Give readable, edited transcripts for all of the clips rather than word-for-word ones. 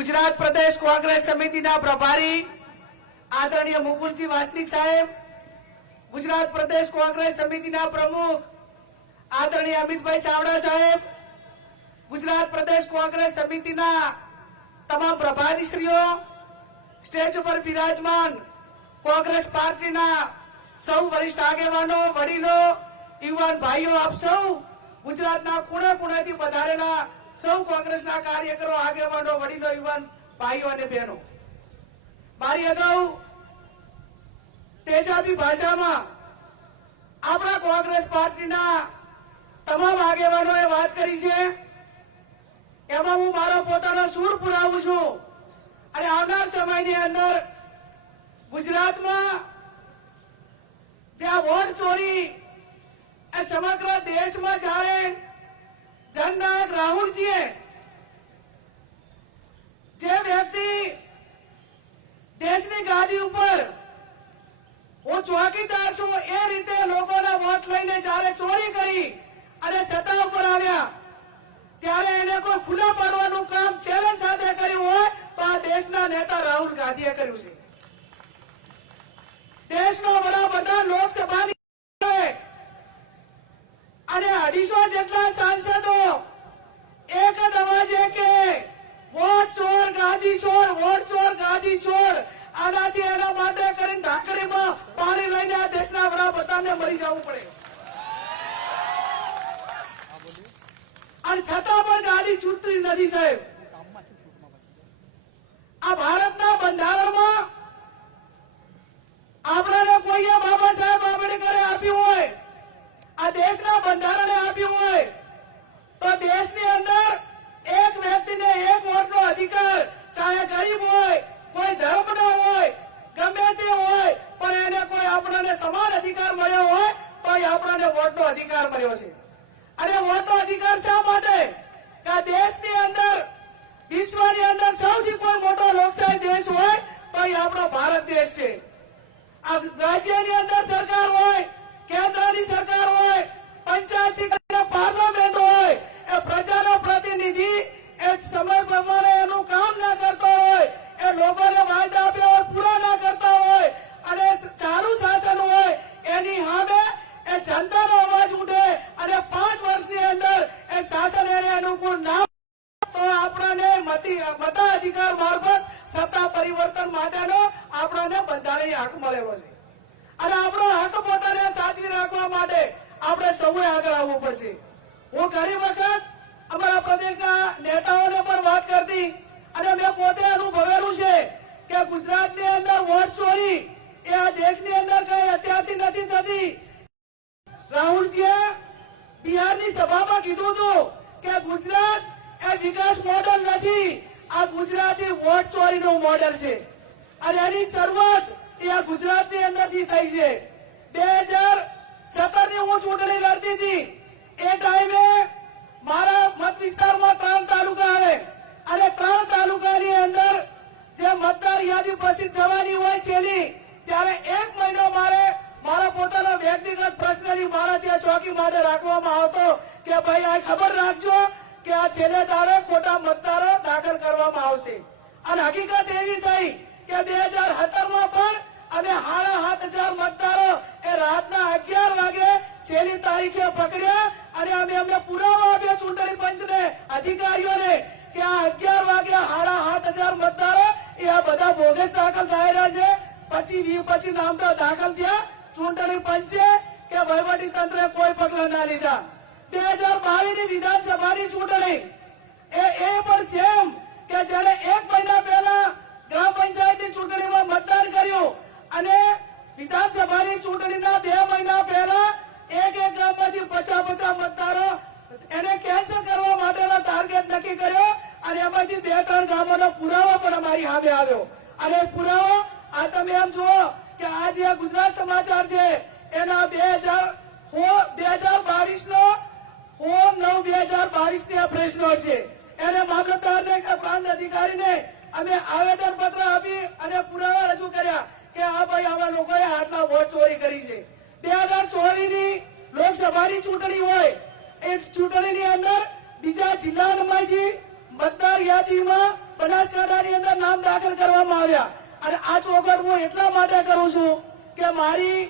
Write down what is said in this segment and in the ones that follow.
गुजरात प्रदेश कांग्रेस समिति प्रभारी आदरणीय मुकुलजी वासनिक साहेब, गुजरात प्रदेश कांग्रेस समिति प्रमुख आदरणीय अमित भाई चावड़ा साहेब, गुजरात प्रदेश कांग्रेस समिति तमाम प्रभारी श्रीओ, स्टेज पर विराजमान कांग्रेस पार्टी सौ वरिष्ठ आगेवानो, वडीलो, युवान भाईओ, आप सौ गुजरात खूणे खूणेथी पधारेला सौ कांग्रेस कार्यकरो, आगेवानो, वडीलो, युवान भाईओ अने बहनों, मारी अगाऊ तेजाबी भाषा में अपना कांग्रेस पार्टी तमाम आगेवानोए बात करी है। एमां हूँ मारो पोतानो सूर पुरावुं छुं अने आवनार समयनी अंदर गुजरात में ज्यां वोट चोरी ए समग्र देश में जाए जननायक राहुल जी जे व्यक्ति देश की गादी ऊपर वो चौकीदार छू ए रीते लोगों ने वोट लईने जारे चोरी करी अने सत्ता पर आव्या त्यारे एने कोई खुला पाडवानुं काम चेलेंज साथे कर्युं होय तो आ देशना नेता राहुल गांधीए कर्युं छे। देशनो वडाप्रधान लोकसभानी अने 250 जेटला सांसदो एक ज अवाजे के वोट चोर गादी छोड़, वोट चोर गादी छोड़, आनाथी एना माटे करीने ढाकणीमां पाणी लईने आ देशना वडाप्रधानने मरी जवुं पड़े अने छतां पण गादी छूटती नथी। साहेब, आ भारतना બંધારણમાં आपणाने कोઈએ बाबा साहेब आंबेडकरे आप्युं होय, आ देशना બંધારણે आप्युं होय तो देशनी अंदर एक व्यक्तिने एक वोटनो अधिकार, चाहे गरीब होय, कोई धर्मनो होय, गमे ते होय, पण एने कोई आपणाने समान अधिकार मळ्यो होय तो आपणाने वोटनो अधिकार मळ्यो छे। अरे वोटनो अधिकार शा माटे के देशनी अंदर विश्वनी अंदर सौथी कोई मोटो लोकशाही देश होय तो आपणो भारत देश छे। आ राज्यनी अंदर सरकार होय, केंद्रनी सरकार होय, पंचायती पार्लामेंट होय, ए प्रजानो प्रतिनिधि एक समय प्रमाणे एनुं काम न करतो होय, ए लोकोने वायदा आप्या होय पूरा न करता होय अने चालू शासन होय एनी सामे ए जनतानो अवाज उठे अने 5 वर्षनी अंदर ए शासन एने अनुकूल न तो आपणाने मताधिकार मार्फत सत्ता परिवर्तन माटेनो आपणाने બંધારણીય हक मळेलो छे अने आपणो हक पोताने साचवी राखवा माटे આપણે સૌએ આગળ આવવું પડશે। હું ઘણી વખત અમારા પ્રદેશના નેતાઓને પણ વાત કરતી અને મેં પોતે અનુભવેલું છે કે ગુજરાતની અંદર વોટ ચોરી એ આ દેશની અંદર કઈ અત્યારથી નથી થતી। રાહુલજીએ બિહારની સભામાં કીધું હતું કે ગુજરાત એ વિકાસ મોડેલ નથી, આ ગુજરાતી વોટ ચોરીનું મોડેલ છે અને એની શરૂઆત એ આ ગુજરાતની અંદરથી થઈ છે। 2017 હું ચૂંટણી લડતી હતી એ ટાઈમે મારા મત વિસ્તારમાં 3 તાલુકા આવે અને 3 તાલુકાની અંદર જે મતદાર યાદી પ્રસિદ્ધ થવાની હોય છેલ્લી ત્યારે 1 મહિનો મારા પોતાના વ્યક્તિગત પ્રશ્નની મારા ત્યાં ચોકી માટે રાખવામાં આવતો કે ભાઈ આ ખબર રાખજો કે આ છેલ્લે તારે ખોટા મતદારો દાખલ કરવામાં આવશે અને હકીકત એવી થઈ કે 2017 માં પણ અમે 7,500 मतदारों ए रातना 11 वागे छेली तारीखे पकड़्या अने अमे पुरावा आप्या चूंटणी पंच ने अधिकारीओ ने के आ 11 वागे 7,500 मतदारों ए आ बधा बोगस दाखल थयेला छे। પછી नाम तो दाखल थया, चूंटणी पंचे के वहीवटी तंत्रे कोई पगला ना लीधा। 2022 ની વિધાનસભાની ચૂંટણી એ પણ સેમ કે જેને 1 મહિના પહેલા ગ્રામ પંચાયતની ચૂંટણીમાં મતદાન કર્યું અને વિધાનસભાની ચૂંટણીના 2 મહિના પહેલા એક ગામમાંથી 50 મતદારો એને કેન્સલ કરવા માટેનો ટાર્ગેટ નક્કી કર્યો અને એમાંથી 2-3 ગામોનો પુરાવો પણ અમારી સામે આવ્યો અને પુરાવો આ તમે એમ જુઓ કે આ જે ગુજરાત સમાચાર છે એના 2022 નો 9/2022 ની આ પ્રેસ નોટ છે એને મામલતદારને કે પ્રાંત અધિકારીને અમે આવેદન પત્ર આપી અને પુરાવા રજૂ કર્યા કે આ ભાઈ આવા લોકોએ આટલા વોટ ચોરી કરી છે। 2024 ની લોકસભાની ચૂંટણી હોય એ ચૂંટણીની અંદર બીજા જિલ્લામાંથી मतदार यादीमां બનાસકાંઠાની અંદર નામ દાખલ કરવામાં આવ્યા અને આ ચોખવટ હું એટલા માટે કરું છું કે મારી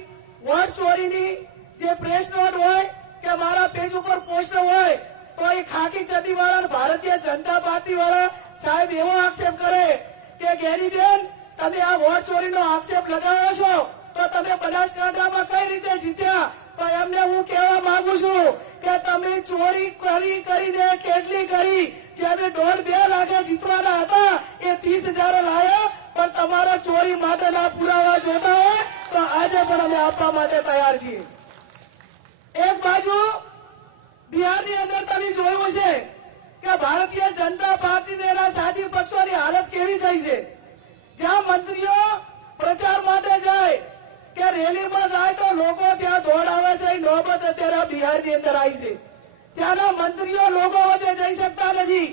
વોટ ચોરીની જે પ્રેસ નોટ હોય કે મારા પેજ ઉપર પોસ્ટ હોય તો એ ખાકી ચડ્ડી વાળા ભારતીય જનતા પાર્ટી વાળા સાહેબ એવો આક્ષેપ કરે કે ગેરીબેન તમે આ વોટ ચોરીનો આક્ષેપ લગાવો છો તો તમે બનાસકાંઠામાં કઈ રીતે જીત્યા તો એમને હું કહેવા માંગુ છું કે તમે ચોરી કરીને કેટલી કરી જે અમે 1.5-2 લાખે જીતવાના હતા એ 30,000 લાયા પણ તમારા ચોરી માટેના પુરાવા જોતા હોય તો આજે પણ અમે આપવા માટે તૈયાર છીએ. એક બાજુ બિહારની અંદર તમે જોયું છે કે ભારતીય જનતા પાર્ટી એના સાથી પક્ષોની હાલત કેવી થઈ છે. જ્યાં મંત્રીઓ પ્રચાર માટે જાય કે રેલીમાં જાય તો લોકો ત્યાં દોડાવે છે. નોબત અત્યારે બિહારની અંદર આવી છે. ત્યાંના મંત્રીઓ લોકો વચ્ચે જઈ શકતા નથી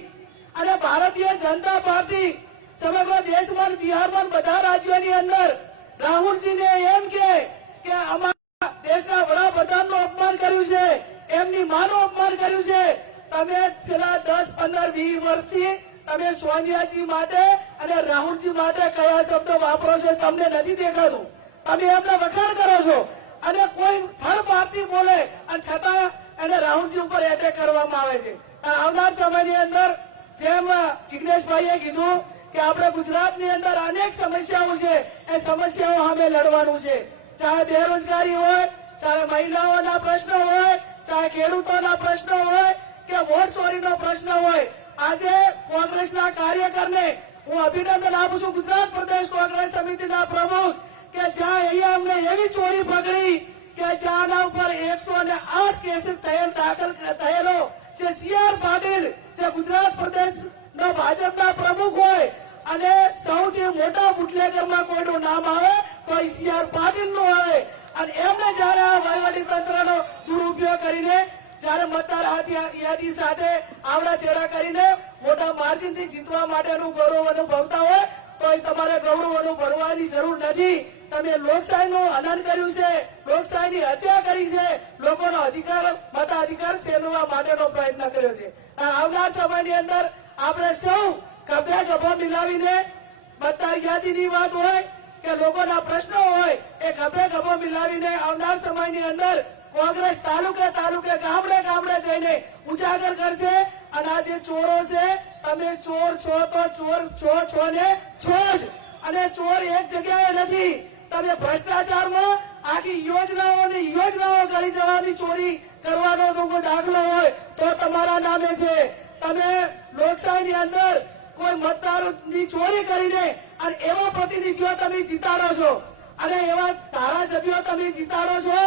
અને ભારતીય જનતા પાર્ટી સમગ્ર દેશમાં બિહારમાં બધા રાજ્યોની અંદર રાહુલજીને એમ કે અમારા દેશના વડાપ્રધાનનું અપમાન કર્યું છે, એમની માનું અપમાન કર્યું છે. તમે છેલ્લા 10-15-20 વર્ષથી તમે સોનિયાજી માટે અને રાહુલજી માટે કયા શબ્દો વાપરો છો તમને નથી દેખાતું. તમે એમને વખાણ કરો છો અને કોઈ થર્ડ પાર્ટી બોલે અને છતાં એને રાહુલજી ઉપર એટેક કરવામાં આવે છે. આવનાર સમયની અંદર જેમ જિગ્નેશભાઈએ કીધું કે આપણે ગુજરાતની અંદર અનેક સમસ્યાઓ છે, એ સમસ્યાઓ સામે લડવાનું છે. ચાહે બેરોજગારી હોય, ચાહે મહિલાઓના પ્રશ્નો હોય, ચાહે ખેડૂતોના પ્રશ્નો હોય કે વોટ ચોરીનો પ્રશ્ન હોય. આજે કોંગ્રેસના કાર્યકરને હું અભિનંદન આપું છું, ગુજરાત પ્રદેશ કોંગ્રેસ સમિતિના પ્રમુખ, કે જ્યાં અહીંયા અમને એવી ચોરી પકડી કે જ્યાંના ઉપર 108 કેસીસ દાખલ થયેલો જે CR પાટીલ જે ગુજરાત પ્રદેશના ભાજપના પ્રમુખ હોય અને સૌથી મોટા બુટલેગરમાં કોઈનું નામ આવે તો CR પાટીલનું આવે અને એમને જયારે આ વહીવટી તંત્રનો દુરુપયોગ કરીને જયારે મતદાર યાદી સાથે આવડા ચેડા કરીને મોટા માર્જિનથી જીતવા માટેનું ગૌરવ અનુભવતા હોય તો એ તમારે ગૌરવ અનુભવવાની જરૂર નથી. તમે લોકશાહીનું હનન કર્યું છે, લોકશાહીની હત્યા કરી છે, લોકોનો અધિકાર મતાધિકાર છેલવા માટેનો પ્રયત્ન કર્યો છે. આવનાર સમયની અંદર આપણે સૌ ખભે ખભો મિલાવીને મતદાર યાદીની વાત હોય કે લોકોના પ્રશ્નો હોય એ ખભે ખભો મિલાવીને આવનાર સમયની અંદર કોંગ્રેસ તાલુકે ગામડે જઈને ઉજાગર કરશે. અને આ જે ચોરો છે તમે ચોર છો તો ચોર છો ને છો જ, અને ચોર એક જગ્યાએ નથી. તમે ભ્રષ્ટાચારમાં આખી યોજનાઓ કરી જવાની ચોરી કરવાનો તો કોઈ દાખલો હોય તો તમારા નામે છે. તમે લોકશાહીની અંદર કોઈ મતદારોની ચોરી કરીને અને એવા પ્રતિનિધિઓ તમે જીતાડો છો અને એવા ધારાસભ્યો તમે જીતાડો છો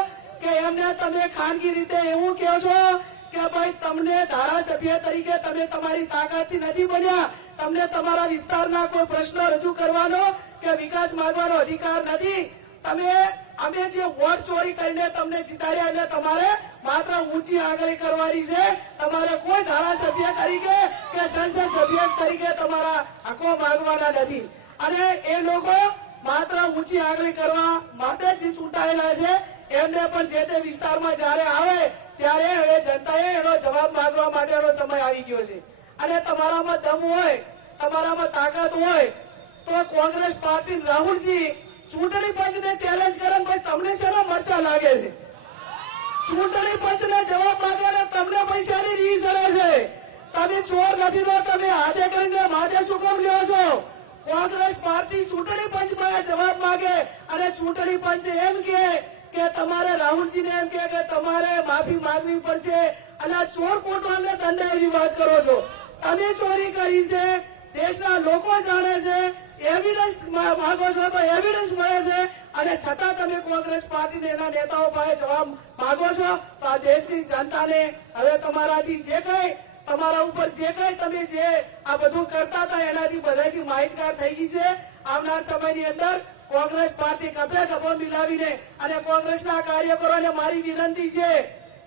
કે એમને તમે ખાનગી રીતે એવું કહો છો કે ભાઈ તમને ધારાસભ્ય તરીકે તમે તમારી તાકાતથી નથી બન્યા, તમને તમારા વિસ્તારના કોઈ પ્રશ્નો રજૂ કરવાનો કે વિકાસ માંગવાનો અધિકાર નથી. અમે જે વોટ ચોરી કરીને તમને જીતાડ્યા એટલે તમારે માત્ર ઊંચી આંગળી કરવાની છે. તમારે કોઈ ધારાસભ્ય તરીકે કે સંસદ સભ્ય તરીકે તમારા હકો માંગવાના નથી. અને એ લોકો માત્ર ઊંચી આંગળી કરવા માટે જ ચૂંટાયેલા છે. એમને પણ જે તે વિસ્તારમાં જયારે આવે ત્યારે હવે જનતાએ એનો જવાબ માંગવા માટેનો સમય આવી ગયો છે. અને તમારામાં દમ હોય, તમારામાં તાકાત હોય તો કોંગ્રેસ પાર્ટી રાહુલજી ચૂંટણી પંચને ચેલેન્જ કરે ભાઈ તમને શેના મરચા લાગે છે? ચૂંટણી પંચને જવાબ માંગે ને તમને પૈસાની રીસ ચડે છે. તમે ચોર નથી તો તમે હાથે કરીને માથે શું કામ લ્યો છો? કોંગ્રેસ પાર્ટી ચૂંટણી પંચ પાસે જવાબ માંગે અને ચૂંટણી પંચ એમ કે તમારે રાહુલજીને એમ કે તમારે માફી માંગવી પડશે. અને આ ચોર કોટવાલને દંડ એવી વાત કરો છો. તમે ચોરી કરી છે, દેશના લોકો જાણે છે, એવિડન્સ માંગો છો તો એવિડન્સ મળે છે અને છતાં તમે કોંગ્રેસ પાર્ટીને એના નેતાઓ પાસે જવાબ માંગો છો. તો આ દેશની જનતાને હવે તમારાથી જે કઈ તમારા ઉપર જે કઈ તમે જે આ બધું કરતા હતા એનાથી બધાથી માહિતગાર થઈ ગઈ છે. આવનાર સમયની અંદર કોંગ્રેસ પાર્ટી ખભે ખભો મિલાવીને અને કોંગ્રેસના કાર્યકરોને મારી વિનંતી છે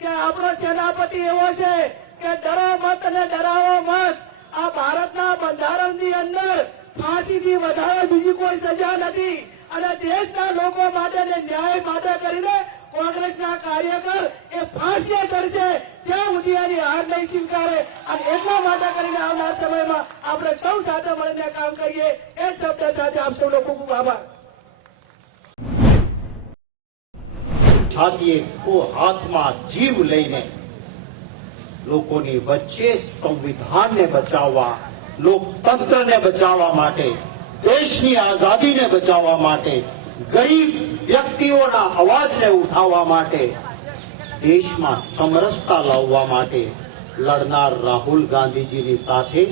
કે આપણો સેનાપતિ એવો છે કે ડરો મત અને ડરાવો મત. આ ભારતના બંધારણની અંદર ફાંસીથી વધારે બીજી કોઈ સજા નથી અને દેશના લોકો માટે ન્યાય માટે કરીને કોંગ્રેસના કાર્યકર એ ફાંસીએ ચડશે ત્યાં સુધી આની હાર નહીં સ્વીકારે અને એટલા માટે કરીને આવનાર સમયમાં આપણે સૌ સાથે મળીને કામ કરીએ એ જ શબ્દ સાથે આપ સૌનો ખૂબ ખૂબ આભાર. છાતીએ હાથમાં જીવ લઈને લોકોની વચ્ચે સંવિધાનને બચાવવા, લોકતંત્રને બચાવવા માટે, દેશની આઝાદીને બચાવવા માટે, ગરીબ વ્યક્તિઓના અવાજને ઉઠાવવા માટે, દેશમાં સમરસતા લાવવા માટે લડનાર રાહુલ ગાંધીજીની સાથે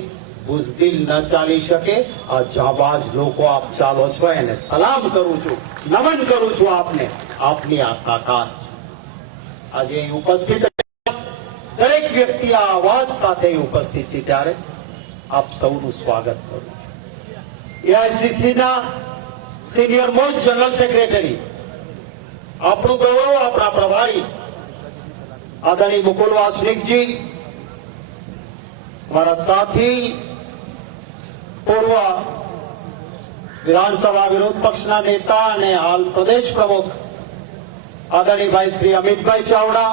બુઝદિલ ન ચાલી શકે. આ જાબાજ લોકો આપ ચાલો છો એને સલામ કરું છું, નમન કરું છું આપને, આપની આ તાકાત. આજે અહીં ઉપસ્થિત દરેક વ્યક્તિ આ અવાજ સાથે ઉપસ્થિત છે ત્યારે આપ સૌનું સ્વાગત કરું છું. એઆઈસીસીના સિનિયર મોસ્ટ જનરલ સેક્રેટરી, આપણું ગૌરવ, આપણા પ્રભારી આદરણીય મુકુલ વાસનિકજી, મારા સાથી પૂર્વ વિધાનસભા વિરોધ પક્ષના નેતા અને હાલ પ્રદેશ પ્રમુખ આદરણીય ભાઈ શ્રી અમિતભાઈ ચાવડા,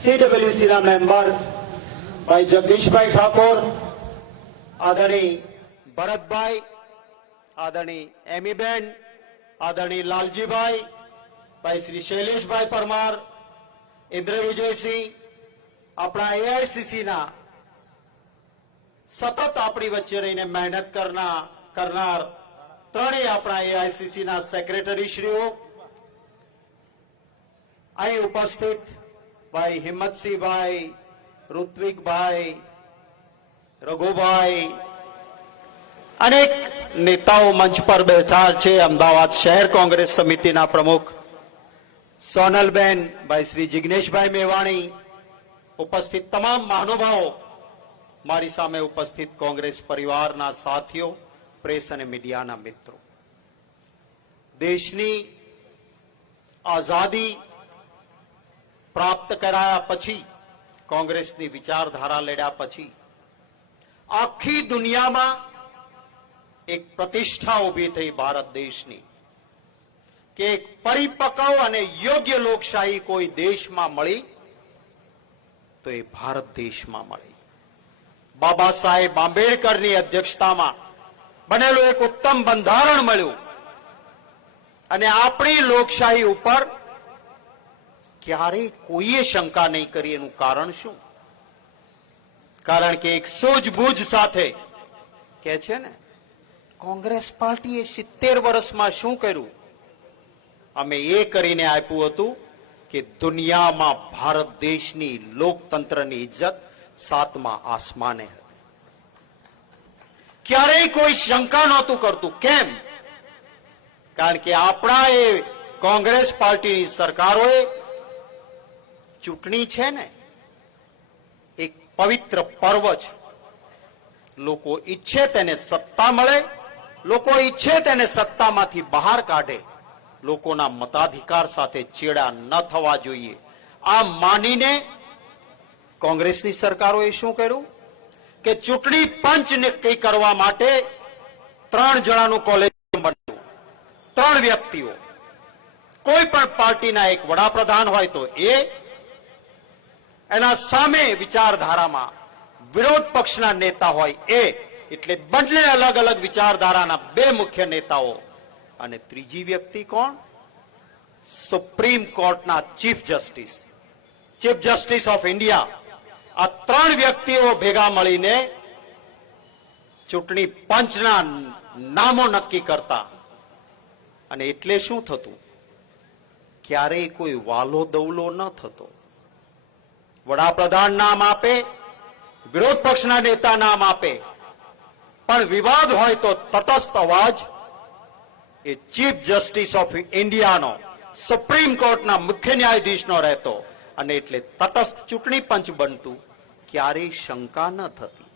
સીડબ્લ્યુસીના મેમ્બર ભાઈ જગદીશભાઈ ઠાકોર, આદરણીય ભરતભાઈ, આદરણીય એમીબેન, આદરણીય લાલજીભાઈ, ભાઈ શ્રી શૈલેષભાઈ પરમાર, ઇન્દ્ર વિજયસિંહ, આપણા એઆઈસીસીના સતત આપણી વચ્ચે રહીને મહેનત કરનાર ત્રણેય આપણા એઆઈસીસીના સેક્રેટરીશ્રીઓ, અહીં ઉપસ્થિત ભાઈ હિંમતસિંહભાઈ, ઋત્વિકભાઈ, રઘુભાઈ, અનેક નેતાઓ મંચ પર બેઠા છે. અમદાવાદ શહેર કોંગ્રેસ સમિતિના પ્રમુખ સોનલબેન, ભાઈ શ્રી જિગ્નેશભાઈ મેવાણી, ઉપસ્થિત તમામ મહાનુભાવો, મારી સામે ઉપસ્થિત કોંગ્રેસ પરિવારના સાથીઓ, પ્રેસ અને મીડિયાના મિત્રો, દેશની આઝાદી પ્રાપ્ત કરાયા પછી, કોંગ્રેસની વિચારધારા લડ્યા પછી આખી દુનિયામાં એક પ્રતિષ્ઠા ઉભી થઈ ભારત દેશની કે એક પરિપક્વ અને યોગ્ય લોકશાહી કોઈ દેશમાં મળી તો એ ભારત દેશમાં મળી. બાબા સાહેબ આંબેડકરની અધ્યક્ષતામાં બનેલું એક ઉત્તમ બંધારણ મળ્યું અને આપણી લોકશાહી ઉપર ક્યારેય કોઈએ શંકા નહીં કરી. એનું કારણ શું? કારણ કે એક સૂઝબૂઝ સાથે કે છે ને, કોંગ્રેસ પાર્ટીએ 70 વર્ષમાં શું કર્યું? અમે એ કરીને આપ્યું હતું કે દુનિયામાં ભારત દેશની લોકતંત્રની ઇજ્જત 7મા આસમાને હતી. ક્યારેય કોઈ શંકા નહોતું કરતું. કેમ? કારણ કે આપણા એ કોંગ્રેસ પાર્ટીની સરકારોએ ચૂંટણી છે ને એક પવિત્ર પર્વ છે. લોકો ઈચ્છે તેને સત્તા મળે, લોકો ઈચ્છે તેને સત્તામાંથી બહાર કાઢે, લોકોના મતાધિકાર સાથે ચેડા ન થવા જોઈએ. આ માનીને કોંગ્રેસની સરકારોએ શું કર્યું કે ચૂંટણી પંચ નક્કી કરવા માટે 3 જણાનું કોલેજિયમ બનાવ્યું. 3 વ્યક્તિઓ, કોઈ પણ પાર્ટીના એક વડાપ્રધાન હોય તો એના સામે વિચારધારામાં વિરોધ પક્ષના નેતા હોય એટલે બંને અલગ અલગ વિચારધારાના 2 મુખ્ય નેતાઓ, અને ત્રીજી વ્યક્તિ કોણ? સુપ્રીમ કોર્ટના ચીફ જસ્ટિસ ઓફ ઇન્ડિયા. આ 3 વ્યક્તિઓ ભેગા મળીને ચૂંટણી પંચના નામો નક્કી કરતા. અને એટલે શું થતું? ક્યારેય કોઈ વાલો દવલો ન થતો. વડાપ્રધાન નામ આપે, વિરોધ પક્ષના નેતા નામ આપે, પણ વિવાદ હોય તો તટસ્થ અવાજ એ ચીફ જસ્ટિસ ઓફ ઇન્ડિયાનો, સુપ્રીમ કોર્ટના મુખ્ય ન્યાયાધીશનો રહેતો. અને એટલે તટસ્થ ચૂંટણી પંચ બનતું. ક્યારેય શંકા ન થતી.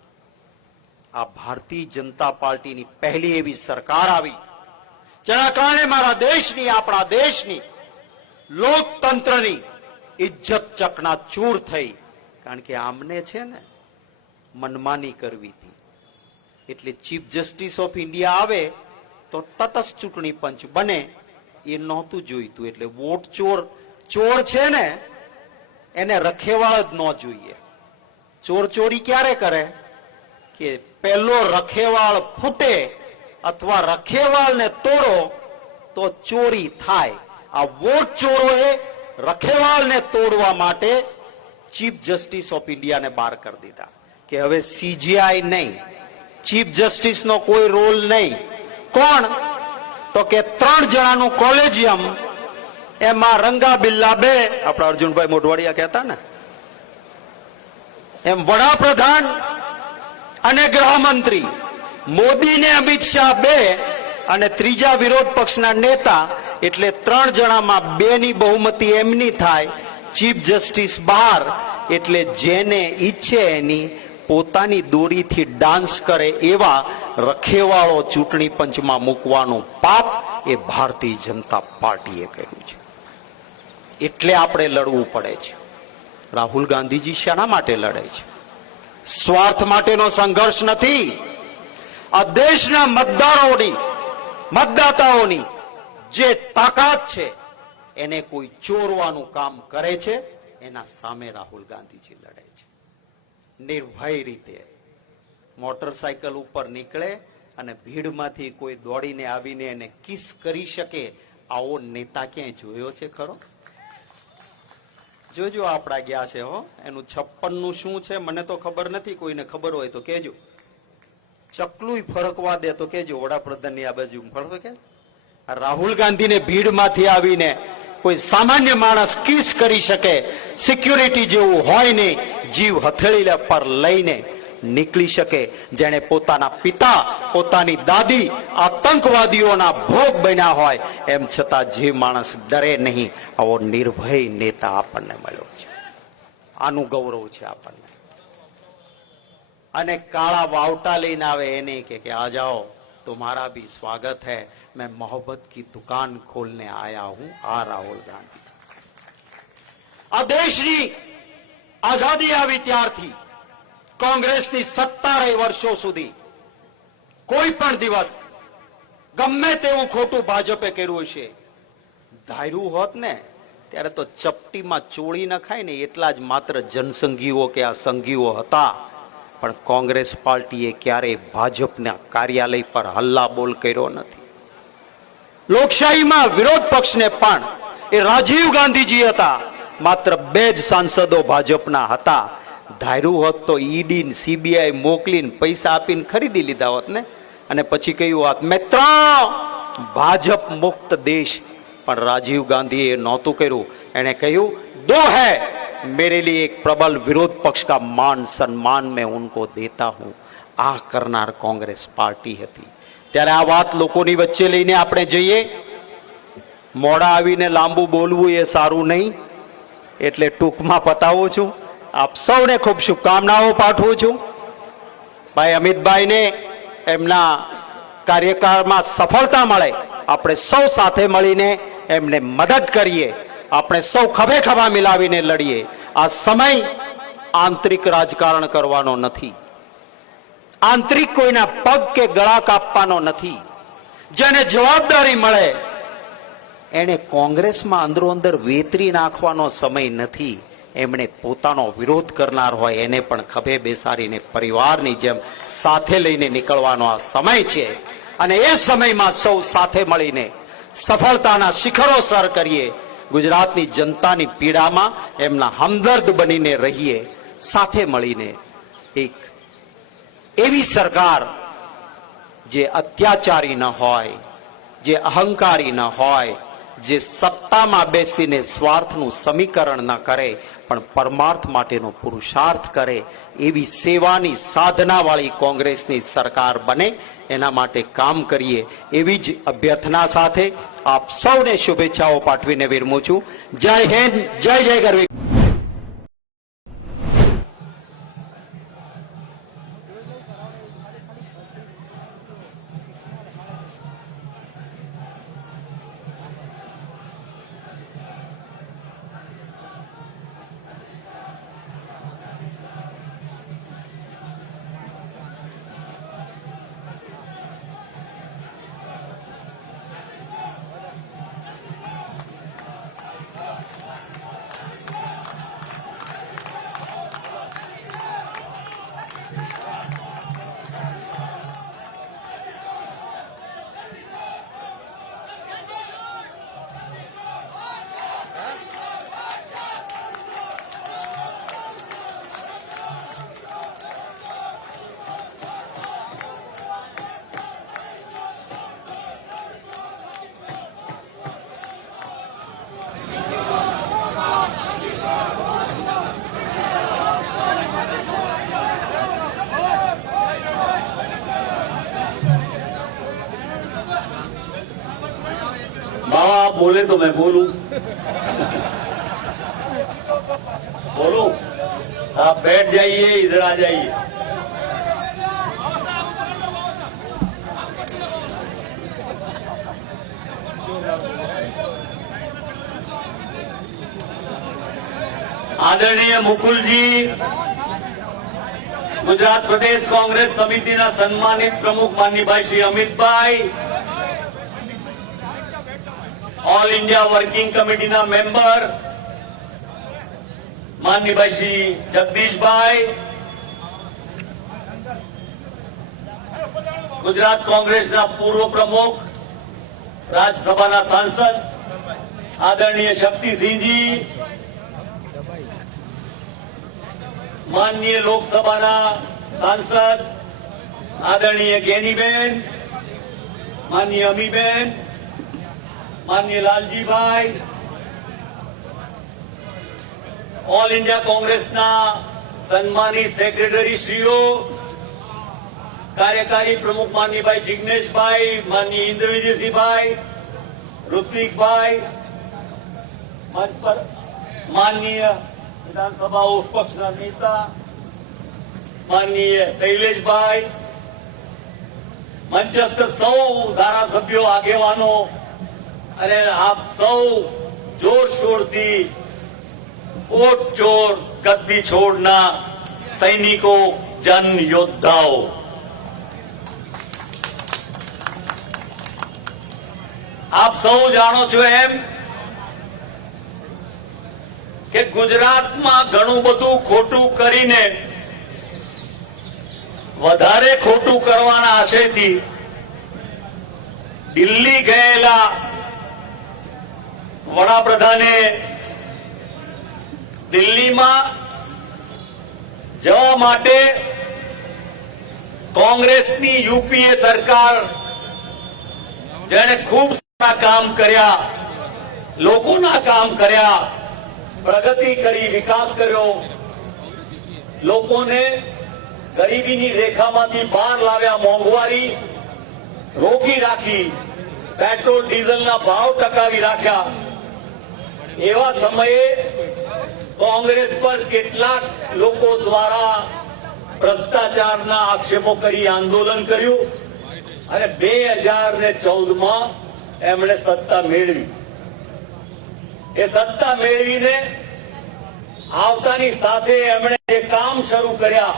આ ભારતીય જનતા પાર્ટીની પહેલી એવી સરકાર આવી જેના કારણે મારા દેશની, આપણા દેશની લોકતંત્રની ઇજ્જત ચકનાચૂર થઈ. કારણ કે આમને છે ને મનમાની કરવી હતી. એટલે ચીફ જસ્ટિસ ઓફ ઇન્ડિયા આવે તો તટસ્થ ચૂંટણી પંચ બને એ નહોતું જોઈતું. એટલે વોટ ચોર છે ને એને રખેવાળ જ ન જોઈએ. ચોર ચોરી ક્યારે કરે કે પેલો રખેવાળ ફૂટે અથવા રખેવાળને તોડો તો ચોરી થાય. આ વોટ ચોરોએ રખેવાળને તોડવા માટે ચીફ જસ્ટિસ ઓફ ઇન્ડિયાને બહાર કરી દીધા કે હવે સીજીઆઈ નહીં, ચીફ જસ્ટિસનો કોઈ રોલ નહીં. કોણ? તો કે 3 જણાનું કોલેજિયમ, એમાં રંગા બિલ્લા 2, આપણા અર્જુનભાઈ મોઢવાડિયા કહેતા ને એમ, વડાપ્રધાન અને ગૃહમંત્રી મોદી ને અમિત શાહ 2 અને ત્રીજા વિરોધ પક્ષના નેતા. એટલે 3 જણામાં 2 ની બહુમતી એમની થાય, ચીફ જસ્ટિસ બહાર. એટલે જેને ઈચ્છે એની પોતાની દોરીથી ડાન્સ કરે એવા રખેવાળો ચૂંટણી પંચમાં મૂકવાનું પાપ એ ભારતીય જનતા પાર્ટીએ કર્યું છે. એટલે આપણે લડવું પડે છે. રાહુલ ગાંધીજી શાના માટે લડે છે? સ્વાર્થ માટેનો સંઘર્ષ નથી. આ દેશના મતદાતાઓની જે તાકાત છે એને કોઈ ચોરવાનું કામ કરે છે, એના સામે રાહુલ ગાંધીજી લડે છે. નિર્ભય રીતે મોટરસાયકલ ઉપર નીકળે અને ભીડમાંથી કોઈ દોડીને આવીને એને કિસ કરી શકે આવો નેતા ક્યાંય જોયો છે ખરો? જોજો આપડા ગયા છે હો. એનું 56 નું શું છે મને તો ખબર નથી, કોઈને ખબર હોય તો કેજો. ચકલું ફરકવા દે તો કેજો, વડાપ્રધાન ની આ બાજુ ફરવે કે. રાહુલ ગાંધીને ભીડમાંથી આવીને કોઈ સામાન્ય માણસ કિસ કરી શકે, સિક્યુરિટી જેવું હોય નહીં, જીવ હથેળી પર લઈને નીકળી શકે. જેને પોતાના પિતા, પોતાની દાદી આતંકવાદીઓના ભોગ બન્યા હોય, એમ છતાં જે માણસ ડરે નહીં, આવો નિર્ભય નેતા આપણને મળ્યો છે. આનું ગૌરવ છે આપણને. અને કાળા વાવટા લઈને આવે એને કે આ જાઓ तुम्हारा भी स्वागत है, मैं मोहब्बत की दुकान खोलने आया हूं. आ राहुल गांधी. આ દેશની આઝાદી આવી ત્યારથી કોંગ્રેસની 17 વર્ષો સુધી કોઈ પણ દિવસ ગમે તેવું ખોટું ભાજપે કર્યું હશે, ધાર્યું હોત ને ત્યારે તો ચપટીમાં ચોળી ન ખાય ને એટલા જ માત્ર જનસંઘીઓ કે આ સંઘીઓ હતા. પણ કોંગ્રેસ પાર્ટીએ ક્યારેય ભાજપના કાર્યાલય પર હલ્લાબોલ કર્યો નથી. લોકશાહીમાં વિરોધ પક્ષને પણ એ રાજીવ ગાંધીજી હતા, માત્ર 2 જ સાંસદો ભાજપના હતા. ધાર્યું હોત તો ઈડી સીબીઆઈ મોકલીને પૈસા આપીને ખરીદી લીધા હોત ને, અને પછી કહ્યું હોત મિત્રો ભાજપ મુક્ત દેશ. પણ રાજીવ ગાંધીએ નહોતું કર્યું. એને કહ્યું દો હૈ मेरे लिए एक प्रबल विरोध पक्ष का मान सम्मान मैं उनको देता हूं. આ કરનાર કોંગ્રેસ પાર્ટી હતી. ત્યારે આ વાત લોકોની વચ્ચે લઈને આપણે જઈએ. મોડા આવીને લાંબુ બોલવું એ સારું નહીં, એટલે ટૂંકમાં પતાવું છું. આપ સૌને ખૂબ શુભકામનાઓ પાઠવું છું. ભાઈ અમિતભાઈને એમના કાર્યકાળમાં સફળતા મળે, આપણે સૌ સાથે મળીને એમને મદદ કરીએ. આપણે સૌ ખભે ખભા મિલાવીને લડીએ. આ સમય આંતરિક રાજકારણ કરવાનો નથી, આંતરિક કોઈના પગ કે ગળા કાપવાનો નથી. જેને જવાબદારી મળે એને કોંગ્રેસમાં અંદરો અંદર વેતરી નાખવાનો સમય નથી. એમણે પોતાનો વિરોધ કરનાર હોય એને પણ ખભે બેસાડીને પરિવારની જેમ સાથે લઈને નીકળવાનો આ સમય છે. અને એ સમયમાં સૌ સાથે મળીને સફળતાના શિખરો સર કરીએ. ગુજરાતની જનતાની પીડામાં એમના હમદર્દ બનીને રહીએ. સાથે મળીને એક એવી સરકાર જે અત્યાચારી ન હોય, જે અહંકારી ન હોય, જે સત્તામાં બેસીને સ્વાર્થનું સમીકરણ ન કરે પણ પરમાર્થ માટેનો પુરુષાર્થ કરે, એવી સેવાની સાધના વાળી કોંગ્રેસની સરકાર બને, એના માટે કામ કરીએ. એવી જ અભ્યર્થના સાથે આપ સૌને શુભેચ્છાઓ પાઠવીને વિરમું છું. જય હિન્દ, જય જય ગરવી. आप बोले तो मैं बोलूं। बोलूं? आप बैठ जाइए, इधर आ जाइए। આદરણીય મુકુલજી, ગુજરાત પ્રદેશ કોંગ્રેસ સમિતિના સન્માનિત પ્રમુખ માનનીભાઈ Shri Amitbhai, all India working કમિટીના મેમ્બર માનનીભાઈ શ્રી જગદીશભાઈ, ગુજરાત કોંગ્રેસના પૂર્વ પ્રમુખ, રાજ્યસભાના સાંસદ આદરણીય શક્તિસિંહજી, माननीय लोकसभा सांसद आदरणीय ज्ञानीबेन, माननीय अमीबेन, माननीय लालजी भाई, ऑल इंडिया कांग्रेस सम्मानित सेक्रेटरी श्रीओ, कार्यकारी प्रमुख माननीय भाई जिग्नेश भाई, माननीय इंद्रविजय भाई, ऋत्विक भाई, मंच पर माननीय विधानसभा उपपक्ष नेता माननीय शैलेष भाई, मंचस्थ सौ धारासभ्यों आगेवानों अरे आप सौ जोर शोर थी कोट चोर गद्दी छोड़ना सैनिकों, जन योद्धाओं, आप सौ जानो छो एम કે ગુજરાતમાં ઘણું બધું ખોટું કરીને વધારે ખોટું કરવાના આશયથી દિલ્હી ગયેલા વડાપ્રધાને દિલ્હીમાં જવા માટે કોંગ્રેસની યુપીએ સરકાર જેણે ખૂબ સારા કામ કર્યા, લોકોના કામ કર્યા, प्रगति करी, विकास कर्यो, लोगों ने गरीबी नी रेखा में बहार लाव्या, मोंघवारी रोकी राखी, पेट्रोल डीजल ना भाव टकावी राख्या। एवा समये कांग्रेस पर केटलाक लोको द्वारा भ्रष्टाचार ना आक्षेपो करी आंदोलन कर्यु अने 2014 में एमणे सत्ता मेळवी। એ સત્તા મેળવીને આવતાની સાથે એમણે જે કામ શરૂ કર્યા,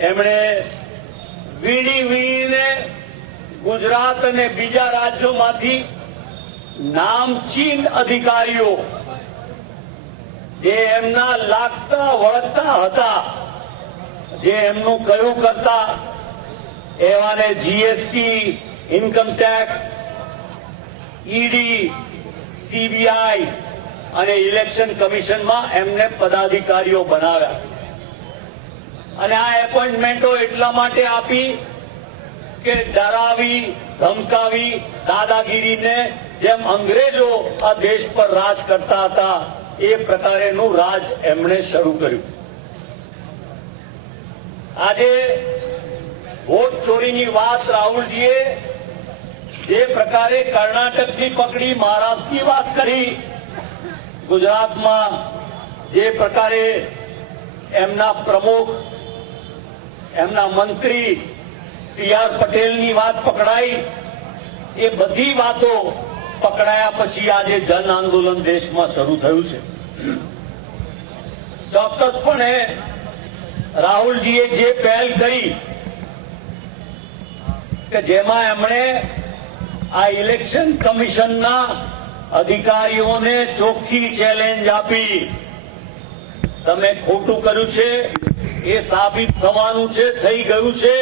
એમણે વીણીને ગુજરાત અને બીજા રાજ્યોમાંથી નામચીન અધિકારીઓ જે એમના લાગતા વળગતા હતા, જે એમનું કયું કરતા એવાને GST, income tax, ED, CBI અને ઇલેક્શન કમિશનમાં એમને પદાધિકારીઓ બનાવ્યા અને આ એપોઇન્ટમેન્ટો એટલા માટે આપી કે ડરાવી, ધમકાવી, દાદાગીરીને જેમ અંગ્રેજો આ દેશ પર રાજ કરતા હતા એ પ્રકારેનું રાજ એમણે શરૂ કર્યું। આજે વોટ ચોરીની વાત રાહુલજીએ જે પ્રકારે કર્ણાટકની પકડી, મહારાષ્ટ્રની વાત કરી, ગુજરાતમાં જે પ્રકારે એમના પ્રમુખ, એમના મંત્રી CR પટેલની વાત પકડાઈ, એ બધી વાતો પકડાયા પછી આજે જન આંદોલન દેશમાં શરૂ થયું છે। ચોક્કસપણે રાહુલજીએ જે પહેલ કરી કે જેમાં એમણે આ ઇલેક્શન કમિશનના અધિકારીઓને ચોખ્ખી ચેલેન્જ આપી, તમે ખોટું કર્યું છે એ સાબિત થવાનું છે, થઈ ગયું છે,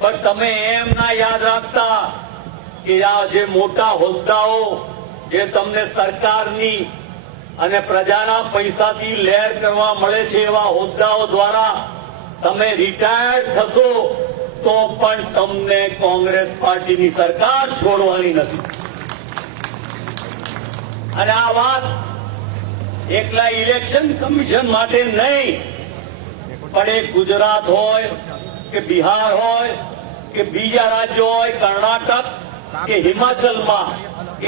પણ તમે એમ ના યાદ રાખતા કે આ જે મોટા હોદ્દાઓ જે તમને સરકારની અને પ્રજાના પૈસાથી લહેર કરવા મળે છે એવા હોદ્દાઓ દ્વારા તમે રિટાયર્ડ થશો તો પણ તમને કોંગ્રેસ પાર્ટીની સરકાર છોડવાની નથી। અને આ વાત એકલા ઇલેક્શન કમિશન માટે નહીં, પણ એ ગુજરાત હોય કે બિહાર હોય કે બીજા રાજ્યો હોય, કર્ણાટક કે હિમાચલમાં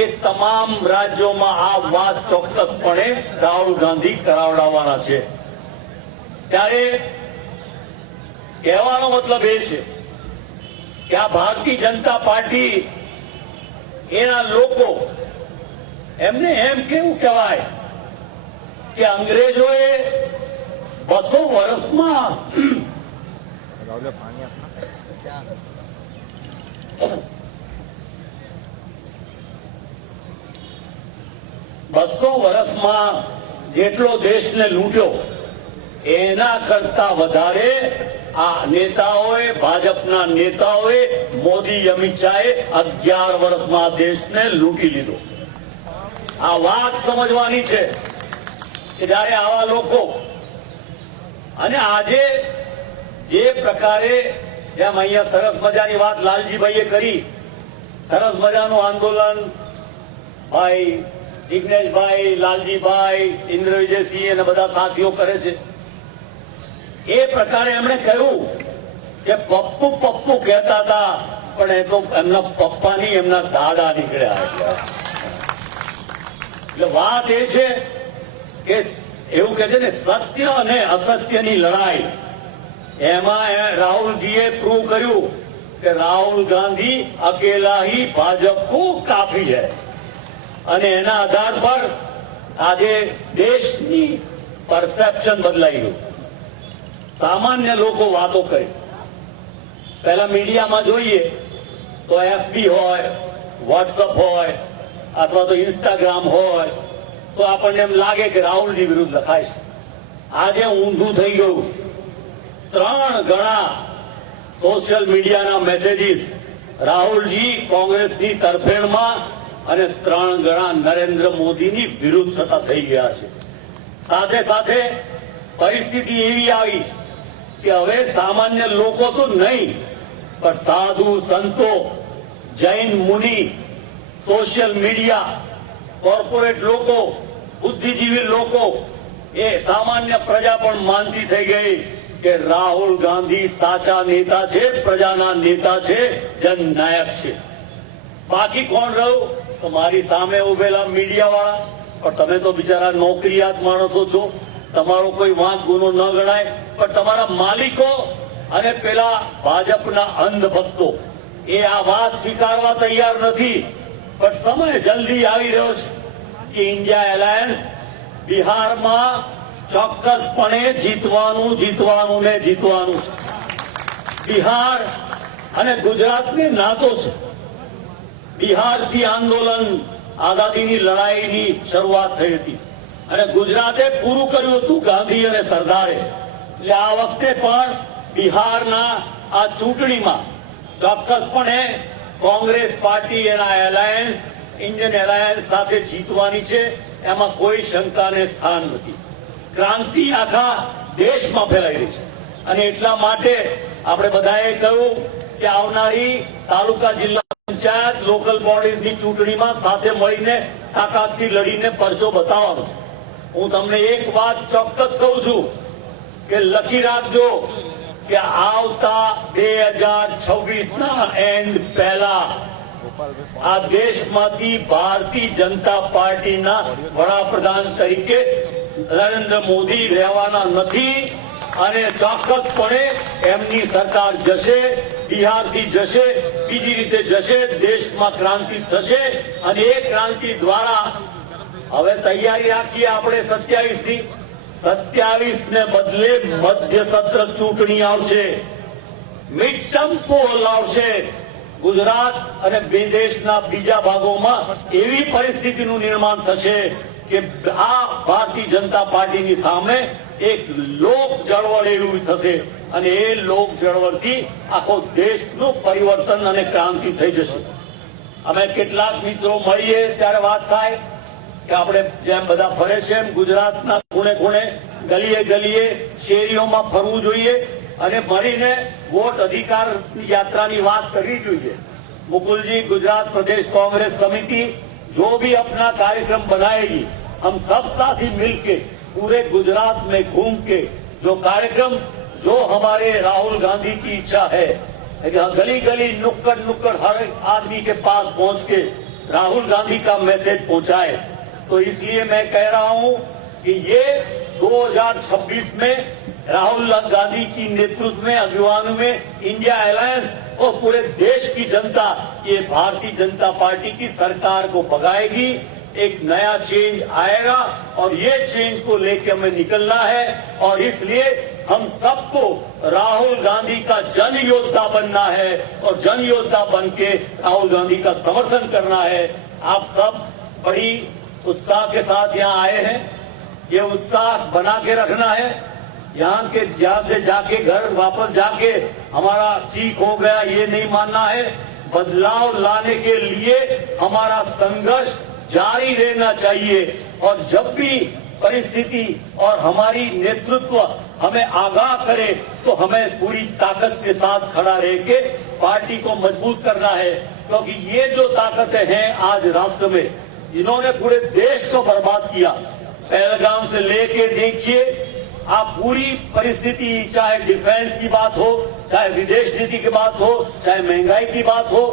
એ તમામ રાજ્યોમાં આ વાત ચોક્કસપણે રાહુલ ગાંધી કરાવડાવવાના છે. ત્યારે કહેવાનો મતલબ એ છે કે આ ભારતીય જનતા પાર્ટી એના લોકો એમને એમ કેવું કહેવાય કે અંગ્રેજોએ 200 વર્ષમાં 200 વર્ષમાં જેટલો દેશને લૂંટ્યો એના કરતા વધારે આ નેતાઓએ, ભાજપના નેતાઓએ, મોદી અમિત શાહે 11 વર્ષમાં દેશને લૂંટી લીધો. આ વાત સમજવાની છે કે જયારે આવા લોકો અને આજે જે પ્રકારે જેમ અહીંયા સરસ મજાની વાત લાલજીભાઈએ કરી, સરસ મજાનું આંદોલન ભાઈ જિગ્નેશભાઈ, લાલજીભાઈ, ઇન્દ્રવિજયસિંહ અને બધા સાથીઓ કરે છે, એ પ્રકારે એમણે કહ્યું કે પપ્પુ પપ્પુ કહેતા હતા પણ એ તો એમના પપ્પાની એમના દાદા નીકળ્યા. એટલે વાત એ છે કે એવું કે છે ને, સત્ય અને અસત્યની લડાઈ, એમાં રાહુલજીએ પ્રૂવ કર્યું કે રાહુલ ગાંધી અકેલા ही भाजप को काफी है. અને એના આધાર પર આજે દેશની પરસેપ્શન બદલાઈ ગયું. સામાન્ય લોકો વાતો કરે, પહેલા મીડિયામાં જોઈએ તો એફબી હોય, વોટ્સઅપ હોય અથવા તો ઇન્સ્ટાગ્રામ હોય તો આપણને એમ લાગે કે રાહુલજી વિરુદ્ધ લખાય છે. આજે ઊંધું થઈ ગયું. 3 ગણા સોશિયલ મીડિયાના મેસેજીસ રાહુલજી કોંગ્રેસની તરફેણમાં અને 3 ગણા નરેન્દ્ર મોદીની વિરુદ્ધ થતા થઈ ગયા છે. સાથે સાથે પરિસ્થિતિ એવી આવી કે હવે સામાન્ય લોકો તો નહીં પણ સાધુ સંતો, જૈન મુનિ, સોશિયલ મીડિયા, કોર્પોરેટ લોકો, બુદ્ધિજીવી લોકો, એ સામાન્ય પ્રજા પણ માનતી થઈ ગઈ કે રાહુલ ગાંધી સાચા નેતા છે, પ્રજાના નેતા છે, જનનાયક છે. બાકી કોણ રહ્યું તો મારી સામે ઉભેલા મીડિયાવાળા. પણ તમે તો બિચારા નોકરિયાત માણસો છો, તમારો કોઈ વાંક ગુનો ન ગણાય, પણ તમારા માલિકો અને પેલા ભાજપના અંધભક્તો એ આ વાત સ્વીકારવા તૈયાર નથી. પણ સમય જલ્દી આવી રહ્યો છે કે ઇન્ડિયા એલાયન્સ બિહારમાં ચોક્કસપણે જીતવાનું ને જીતવાનું છે. બિહાર અને ગુજરાતની નાતો છે. બિહારથી આંદોલન, આઝાદીની લડાઈની શરૂઆત થઈ હતી અને ગુજરાતે પૂરું કર્યું હતું ગાંધી અને સરદારે. એટલે આ વખતે પણ બિહારના આ ચૂંટણીમાં ચોક્કસપણે કોંગ્રેસ પાર્ટી એના એલાયન્સ, ઇન્ડિયન એલાયન્સ સાથે જીતવાની છે, એમાં કોઈ શંકાને સ્થાન નથી. ક્રાંતિ આખા દેશમાં ફેલાઈ રહી છે અને એટલા માટે આપણે બધાએ કહ્યું કે આવનારી તાલુકા, જિલ્લા પંચાયત, લોકલ બોડીઝની ચૂંટણીમાં સાથે મળીને તાકાતથી લડીને પરચો બતાવવાનો. હું તમને એક વાત ચોક્કસ કહું છું કે લખી રાખજો કે આવતા 2026ના એન્ડ પહેલા આ દેશમાંથી ભારતીય જનતા પાર્ટીના વડાપ્રધાન તરીકે નરેન્દ્ર મોદી રહેવાના નથી અને ચોક્કસપણે એમની સરકાર જશે, બિહારથી જશે, બીજી રીતે જશે, દેશમાં ક્રાંતિ થશે અને એ ક્રાંતિ દ્વારા હવે તૈયારી રાખીએ આપણે 27ની. 27 ને બદલે મધ્ય સત્ર ચૂંટણી આવશે, મિડ ટર્મ પોલ આવશે. ગુજરાત અને દેશના બીજા ભાગોમાં એવી પરિસ્થિતિનું નિર્માણ થશે કે આ ભારતીય જનતા પાર્ટીની સામે એક લોક ચળવળ એવી થશે અને એ લોક ચળવળથી આખો દેશનું પરિવર્તન અને ક્રાંતિ થઈ જશે. અમે કેટલાક મિત્રો મળીએ ત્યારે વાત થાય કે આપણે જેમ બધા ફરે છે એમ ગુજરાતના ખૂણે ખૂણે, ગલીએ ગલીએ, શેરીઓમાં ફરવું જોઈએ અને મળીને વોટ અધિકાર યાત્રાની વાત કરવી જોઈએ. मुकुल जी, गुजरात प्रदेश कांग्रेस समिति जो भी अपना कार्यक्रम बनाएगी, हम सब साथी मिलके पूरे गुजरात में घूम के जो कार्यक्रम, जो हमारे राहुल गांधी की इच्छा है, गली गली, नुक्कड़ नुक्कड़ हर आदमी के पास पहुंच के राहुल गांधी का मैसेज पहुंचाए। तो इसलिए मैं कह रहा हूं कि ये 2026 में राहुल गांधी की नेतृत्व में अगुवाई में इंडिया अलायंस और पूरे देश की जनता ये भारतीय जनता पार्टी की सरकार को भगाएगी। एक नया चेंज आएगा और ये चेंज को लेकर हमें निकलना है और इसलिए हम सबको राहुल गांधी का जन योद्धा बनना है और जन योद्धा बन के राहुल गांधी का समर्थन करना है। आप सब बड़ी उत्साह के साथ यहाँ आए हैं, ये उत्साह बना के रखना है। यहाँ से जाके घर वापस जाके हमारा ठीक हो गया ये नहीं मानना है। बदलाव लाने के लिए हमारा संघर्ष जारी रहना चाहिए और जब भी परिस्थिति और हमारी नेतृत्व हमें आगाह करे तो हमें पूरी ताकत के साथ खड़ा रह के पार्टी को मजबूत करना है, क्योंकि ये जो ताकतें हैं आज राष्ट्र में जिन्होंने पूरे देश को बर्बाद किया, पहलगाम से लेके देखिए आप पूरी परिस्थिति, चाहे डिफेंस की बात हो, चाहे विदेश नीति की बात हो, चाहे महंगाई की बात हो,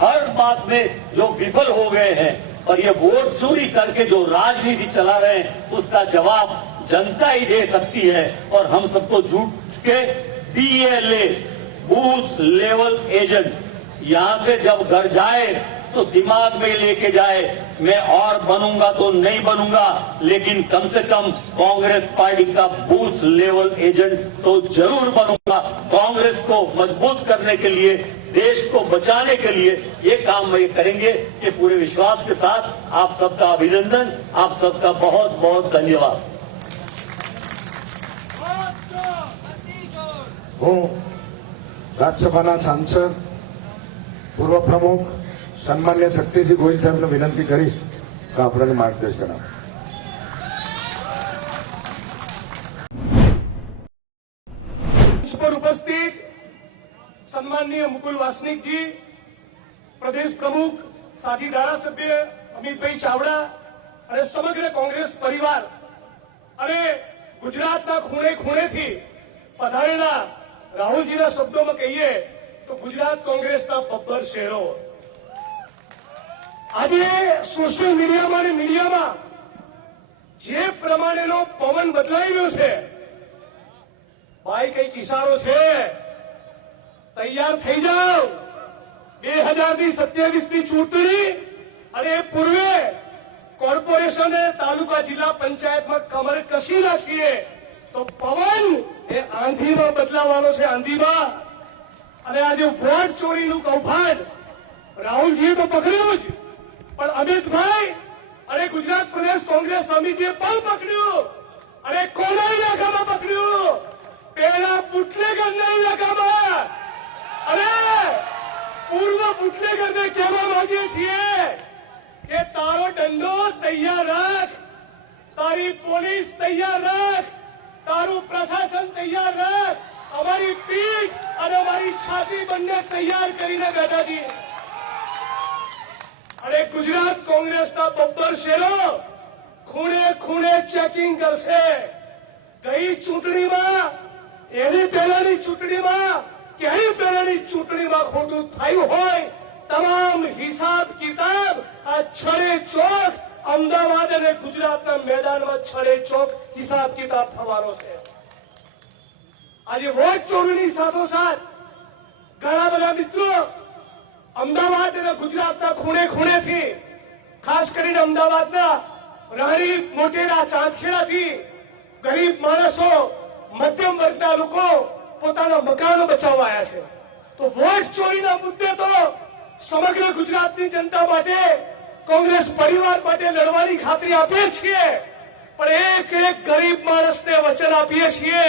हर बात में जो विफल हो गए हैं और ये वोट चोरी करके जो राजनीति चला रहे हैं उसका जवाब जनता ही दे सकती है। और हम सबको जुट के BLA बूथ लेवल एजेंट यहां से जब घर जाए तो दिमाग में लेके जाए, मैं और बनूंगा तो नहीं बनूंगा लेकिन कम से कम कांग्रेस पार्टी का बूथ लेवल एजेंट तो जरूर बनूंगा। कांग्रेस को मजबूत करने के लिए, देश को बचाने के लिए ये काम ये करेंगे। ये पूरे विश्वास के साथ आप सबका अभिनंदन, आप सबका बहुत बहुत धन्यवाद। હું રાજ્યસભાના સાંસદ પૂર્વ પ્રમુખ સન્માનીય શક્તિસિંહ ગોહિલ સાહેબને વિનંતી કરીશ કે આપણને માર્ગદર્શન આપે। मंच पर उपस्थित सम्माननीय मुकुल वासनिक जी, प्रदेश प्रमुख साथी धारासभ्य अमित भाई चावड़ा और समग्र कांग्रेस परिवार और गुजरात खूणे खूणे थी पधारेला राहुलजीना शब्दों में कहिए तो गुजरात कांग्रेस बब्बर शहरों आज सोशल मीडिया में मीडिया में जे प्रमाणेनो पवन बदलाई गयो छे, भाई कई इशारो छे, तैयार थई जाओ 2027 की चूंटणी अरे पूर्वे कॉर्पोरेशन तालुका जिला पंचायत में कमर कसी नाखीए तो पवन ए आंधी में बदलावानो छे। आंधी में अरे आज वोट चोरी नु कौभांड राहुल जी तो पकड़્યું જ, પણ અમિત ભાઈ अरे गुजरात प्रदेश कांग्रेस समितिए पण पकड़્યું, अरे कोना इलाकाમાં पकड़્યું, पहला बुटलेगर इलाकाમાં, अरे पूर्व बुटलेगर ने कहेवा માંગીએ છીએ કે તારો દંડો તૈયાર રાખ, તારી પોલીસ તૈયાર રાખ, તારું પ્રશાસન તૈયાર રાખ, અમારી પીઠ અને અમારી છાતી બંને તૈયાર કરીને બેઠા છીએ। अरे गुजरात कांग्रेस बब्बर शेरो खूणे खूणे चेकिंग करशे। गई चूंटणी में एनी पहलानी चूंटणी में के एनी पहलानी चूंटणी में खोटू थयुं होय तमाम हिसाब किताब आ छड़े चौक अमदावाद और गुजरात मैदान में छड़े चौक हिसाब किताब थवानो छे। आज वोट चोरी साथोसाथ घणा बधा मित्रों अमदावाद और गुजरात खूणे खूणे थी, खास करीने अमदावाद रहरी मोटेरा चांदखेड़ा थी गरीब माणसो मध्यम वर्गना लोको पोताना मकानो बचाववा आया छे। तो वोट चोरीना मुद्दे तो समग्र गुजरातनी जनता माटे कांग्रेस परिवार माटे लड़वानी खातरी आपीए छीए, पण एक एक गरीब माणसने वचन आपीए छीए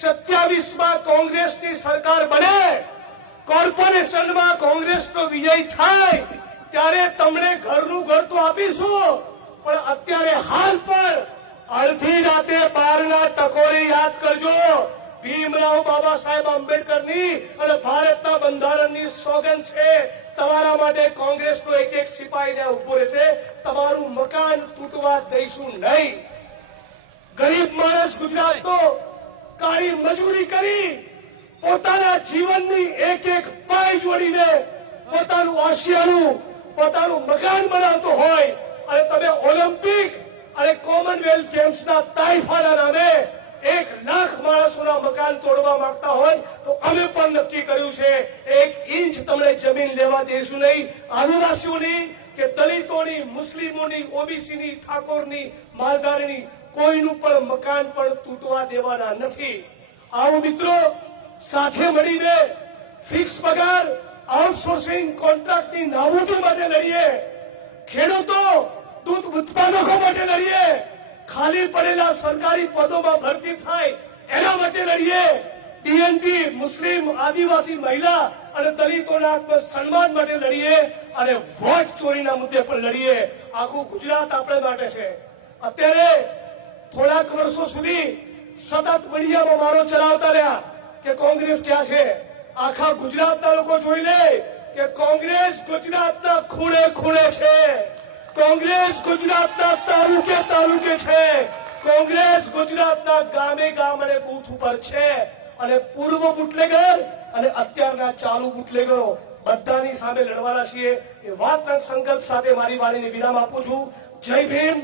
27 में कांग्रेसनी सरकार बने, કોર્પોરેશન માં કોંગ્રેસનો વિજય થાય ત્યારે તમને ઘરનું ઘર તો આપીશું, પણ અત્યારે હાલ પર અડધી રાતે 12ના ટકોરી યાદ કરજો ભીમરાવ બાબા સાહેબ આંબેડકરની અને ભારતના બંધારણની સોગંદ છે તમારા માટે કોંગ્રેસનો એક એક સિપાહીને ઉભો રહેશે, તમારું મકાન તૂટવા દઈશું નહીં। ગરીબ માણસ ગુજરાતનો કાળી મજૂરી કરી પોતાના જીવનની એક એક પાય જોડીને પોતાનું આશિયાનું પોતાનું મકાન બનાવતો હોય અને તમે ઓલિમ્પિક અને કોમનવેલ્થ ગેમ્સના તાઇફાના નામે 1 લાખ માણસોના મકાન તોડવા માંગતા હોય તો અમે પણ નક્કી કર્યું છે 1 ઇંચ તમને જમીન લેવા દઈશું નહીં. આદિવાસીઓની કે દલિતોની, મુસ્લિમોની, ઓબીસીની, ઠાકોરની, માલધારીની કોઈનું પણ મકાન પણ તૂટવા દેવાના નથી. આવો મિત્રો, સાથે મળીને ફિક્સ પગાર, આઉટસોર્સિંગ કોન્ટ્રાક્ટની નાબૂદી માટે લડીએ. ખેડૂતો, દૂધ ઉત્પાદકો માટે લડીએ. ખાલી પડેલા સરકારી પદોમાં ભરતી થાય એના માટે લડીએ. ડીએનટી, મુસ્લિમ, આદિવાસી, મહિલા અને દલિતોના સન્માન માટે લડીએ અને વોટ ચોરીના મુદ્દે પણ લડીએ. આખું ગુજરાત આપણે માટે છે. અત્યારે થોડાક વર્ષો સુધી સતત મીડિયામાં મારો ચલાવતા રહ્યા કે કોંગ્રેસ ક્યાં છે. આખા ગુજરાતના લોકો જોઈ લે કે કોંગ્રેસ ગુજરાતના ખૂણે ખૂણે છે. કોંગ્રેસ ગુજરાતના તાલુકે તાલુકે છે. કોંગ્રેસ ગુજરાતના ગામે ગામ અને બૂથ ઉપર છે. અને પૂર્વ બુટલેગર અને અત્યારના ચાલુ બુટલેગરો બધાની સામે લડવાના છીએ. એ વાતના સંકલ્પ સાથે મારી વાણીને વિરામ આપું છું. જય ભીમ,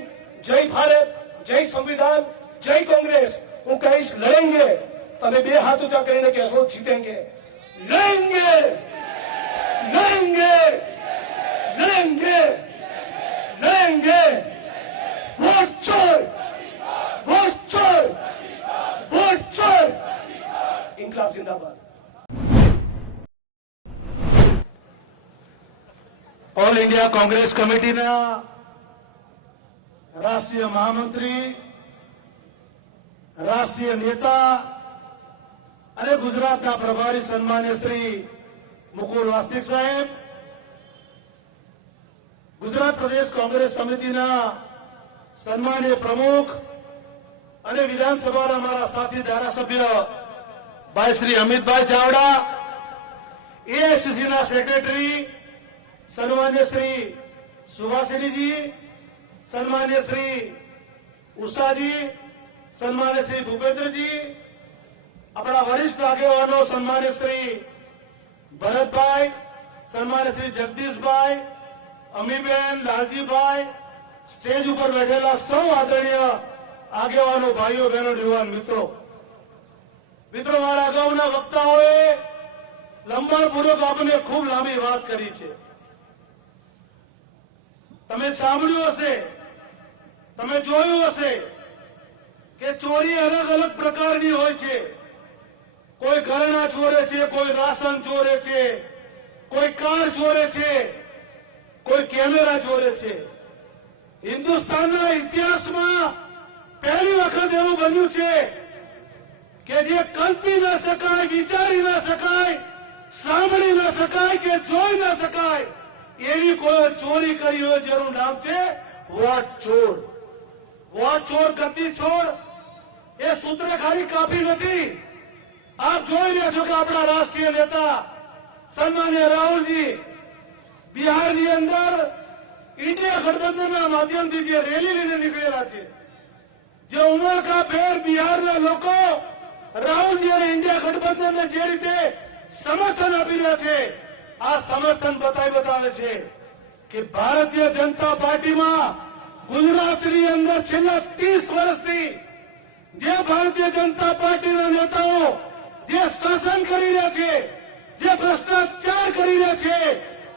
જય ભારત, જય સંવિધાન, જય કોંગ્રેસ. હું કહીશ લડેંગે, તમે 2 હાથ ઊંચા કરીને કહેશો જીતેંગે. લડેંગે, લડેંગે, લડેંગે, લડેંગે. વોટ ચોર, વોટ ચોર, વોટ ચોર. ઇન્કલાબ जिंदाबाद. ઓલ ઇન્ડિયા કોંગ્રેસ કમિટીના રાષ્ટ્રીય મહામંત્રી, રાષ્ટ્રીય નેતા અને ગુજરાતના પ્રભારી સન્માન્ય શ્રી મુકુલ વાસનિક સાહેબ, ગુજરાત પ્રદેશ કોંગ્રેસ સમિતિના સન્માન્ય પ્રમુખ અને વિધાનસભાના મારા સાથી ધારાસભ્ય ભાઈ શ્રી અમિતભાઈ ચાવડા, એઆઈસીસીના સેક્રેટરી સન્માન્ય શ્રી સુભાષિનીજી, સન્માન્ય શ્રી ઉષાજી, સન્માન્ય શ્રી ભૂપેન્દ્રજી, આપણા વરિષ્ઠ આગેવાનો સન્માન્ય શ્રી ભરતભાઈ, સન્માન્ય શ્રી જગદીશભાઈ, અમીબેન, લાલજીભાઈ, સ્ટેજ ઉપર બેઠેલા સૌ આદરણીય આગેવાનો, ભાઈઓ, બહેનો, યુવાન મિત્રો, મારા અગાઉના વક્તાઓએ લંબાણપૂર્વક આપણને ખૂબ લાંબી વાત કરી છે. તમે સાંભળ્યું હશે, તમે જોયું હશે કે ચોરી અલગ અલગ પ્રકારની હોય છે. કોઈ ઘરેણા ચોરે છે, કોઈ રાશન ચોરે છે, કોઈ કાર ચોરે છે, કોઈ કેમેરા ચોરે છે. હિન્દુસ્તાનના ઇતિહાસમાં પહેલી વખત એવું બન્યું છે કે જે કલ્પી ન શકાય, વિચારી ન શકાય, સાંભળી ન શકાય કે જોઈ ન શકાય એવી કોઈ ચોરી કરી હોય જેનું નામ છે વોટ ચોર. વોટ ચોર, ગતિ ચોર એ સૂત્ર ખાલી કાપી નથી. આપ જોઈ રહ્યા છો કે આપણા રાષ્ટ્રીય નેતા સન્માન્ય રાહુલજી બિહારની અંદર ઇન્ડિયા ગઠબંધનના માધ્યમથી જે રેલી લઈને નીકળેલા છે, જે ઉમળકા ભેર બિહારના લોકો રાહુલજી અને ઇન્ડિયા ગઠબંધનને જે રીતે સમર્થન આપી રહ્યા છે, આ સમર્થન બતાવે છે કે ભારતીય જનતા પાર્ટીમાં ગુજરાતની અંદર છેલ્લા 30 વર્ષથી જે ભારતીય જનતા પાર્ટીના નેતાઓ જે શાસન કરી રહ્યા છે, જે ભ્રષ્ટાચાર કરી રહ્યા છે,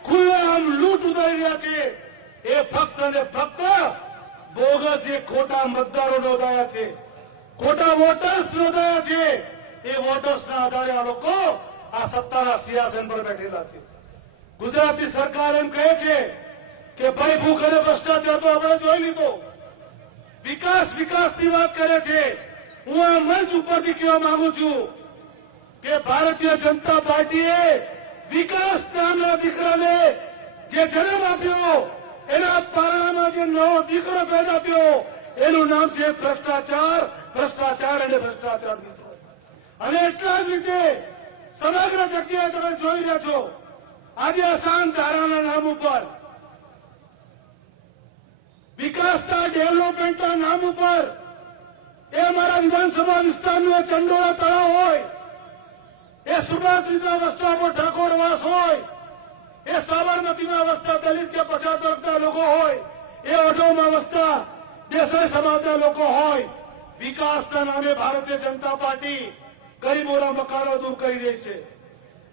ખુલ્લેઆમ લૂંટ ઉતારી રહ્યા છે, એ ફક્ત અને ફક્ત બોગસ, જે ખોટા મતદારો નોંધાયા છે, ખોટા વોટર્સ નોંધાયા છે, એ વોટર્સના આધારે આ લોકો આ સત્તાના સિંહાસન પર બેઠેલા છે. ગુજરાતની સરકાર એમ કહે છે કે ભાઈ ભૂખ અને ભ્રષ્ટાચાર તો આપણે જોઈ લીધો, વિકાસની વાત કરે છે. હું આ મંચ ઉપરથી કહેવા માંગુ છું કે ભારતીય જનતા પાર્ટીએ વિકાસ નામના દીકરાને જે જન્મ આપ્યો, એના પારણામાં જે નવો દીકરો પેદા થયો, એનું નામ છે ભ્રષ્ટાચાર, ભ્રષ્ટાચાર અને ભ્રષ્ટાચાર. મિત્રો, અને એટલા જ રીતે સમગ્ર જગ્યાએ તમે જોઈ રહ્યા છો આજે આસામ ધારાના નામ ઉપર, વિકાસના ડેવલપમેન્ટના નામ ઉપર, એ અમારા વિધાનસભા વિસ્તારનું ચંડોળા તળાવ હોય, એ સુભાષ વિદ્યા વસ્ત્રાપુર ઠાકોરવાસ હોય, એ સાબરમતીમાં વસતા દલિત કે પછાત વર્ગના લોકો હોય, એ ઓઢવમાં વસતા દેસાઈ સમાજના લોકો હોય, વિકાસના નામે ભારતીય જનતા પાર્ટી ગરીબોના મકાનો દૂર કરી રહી છે.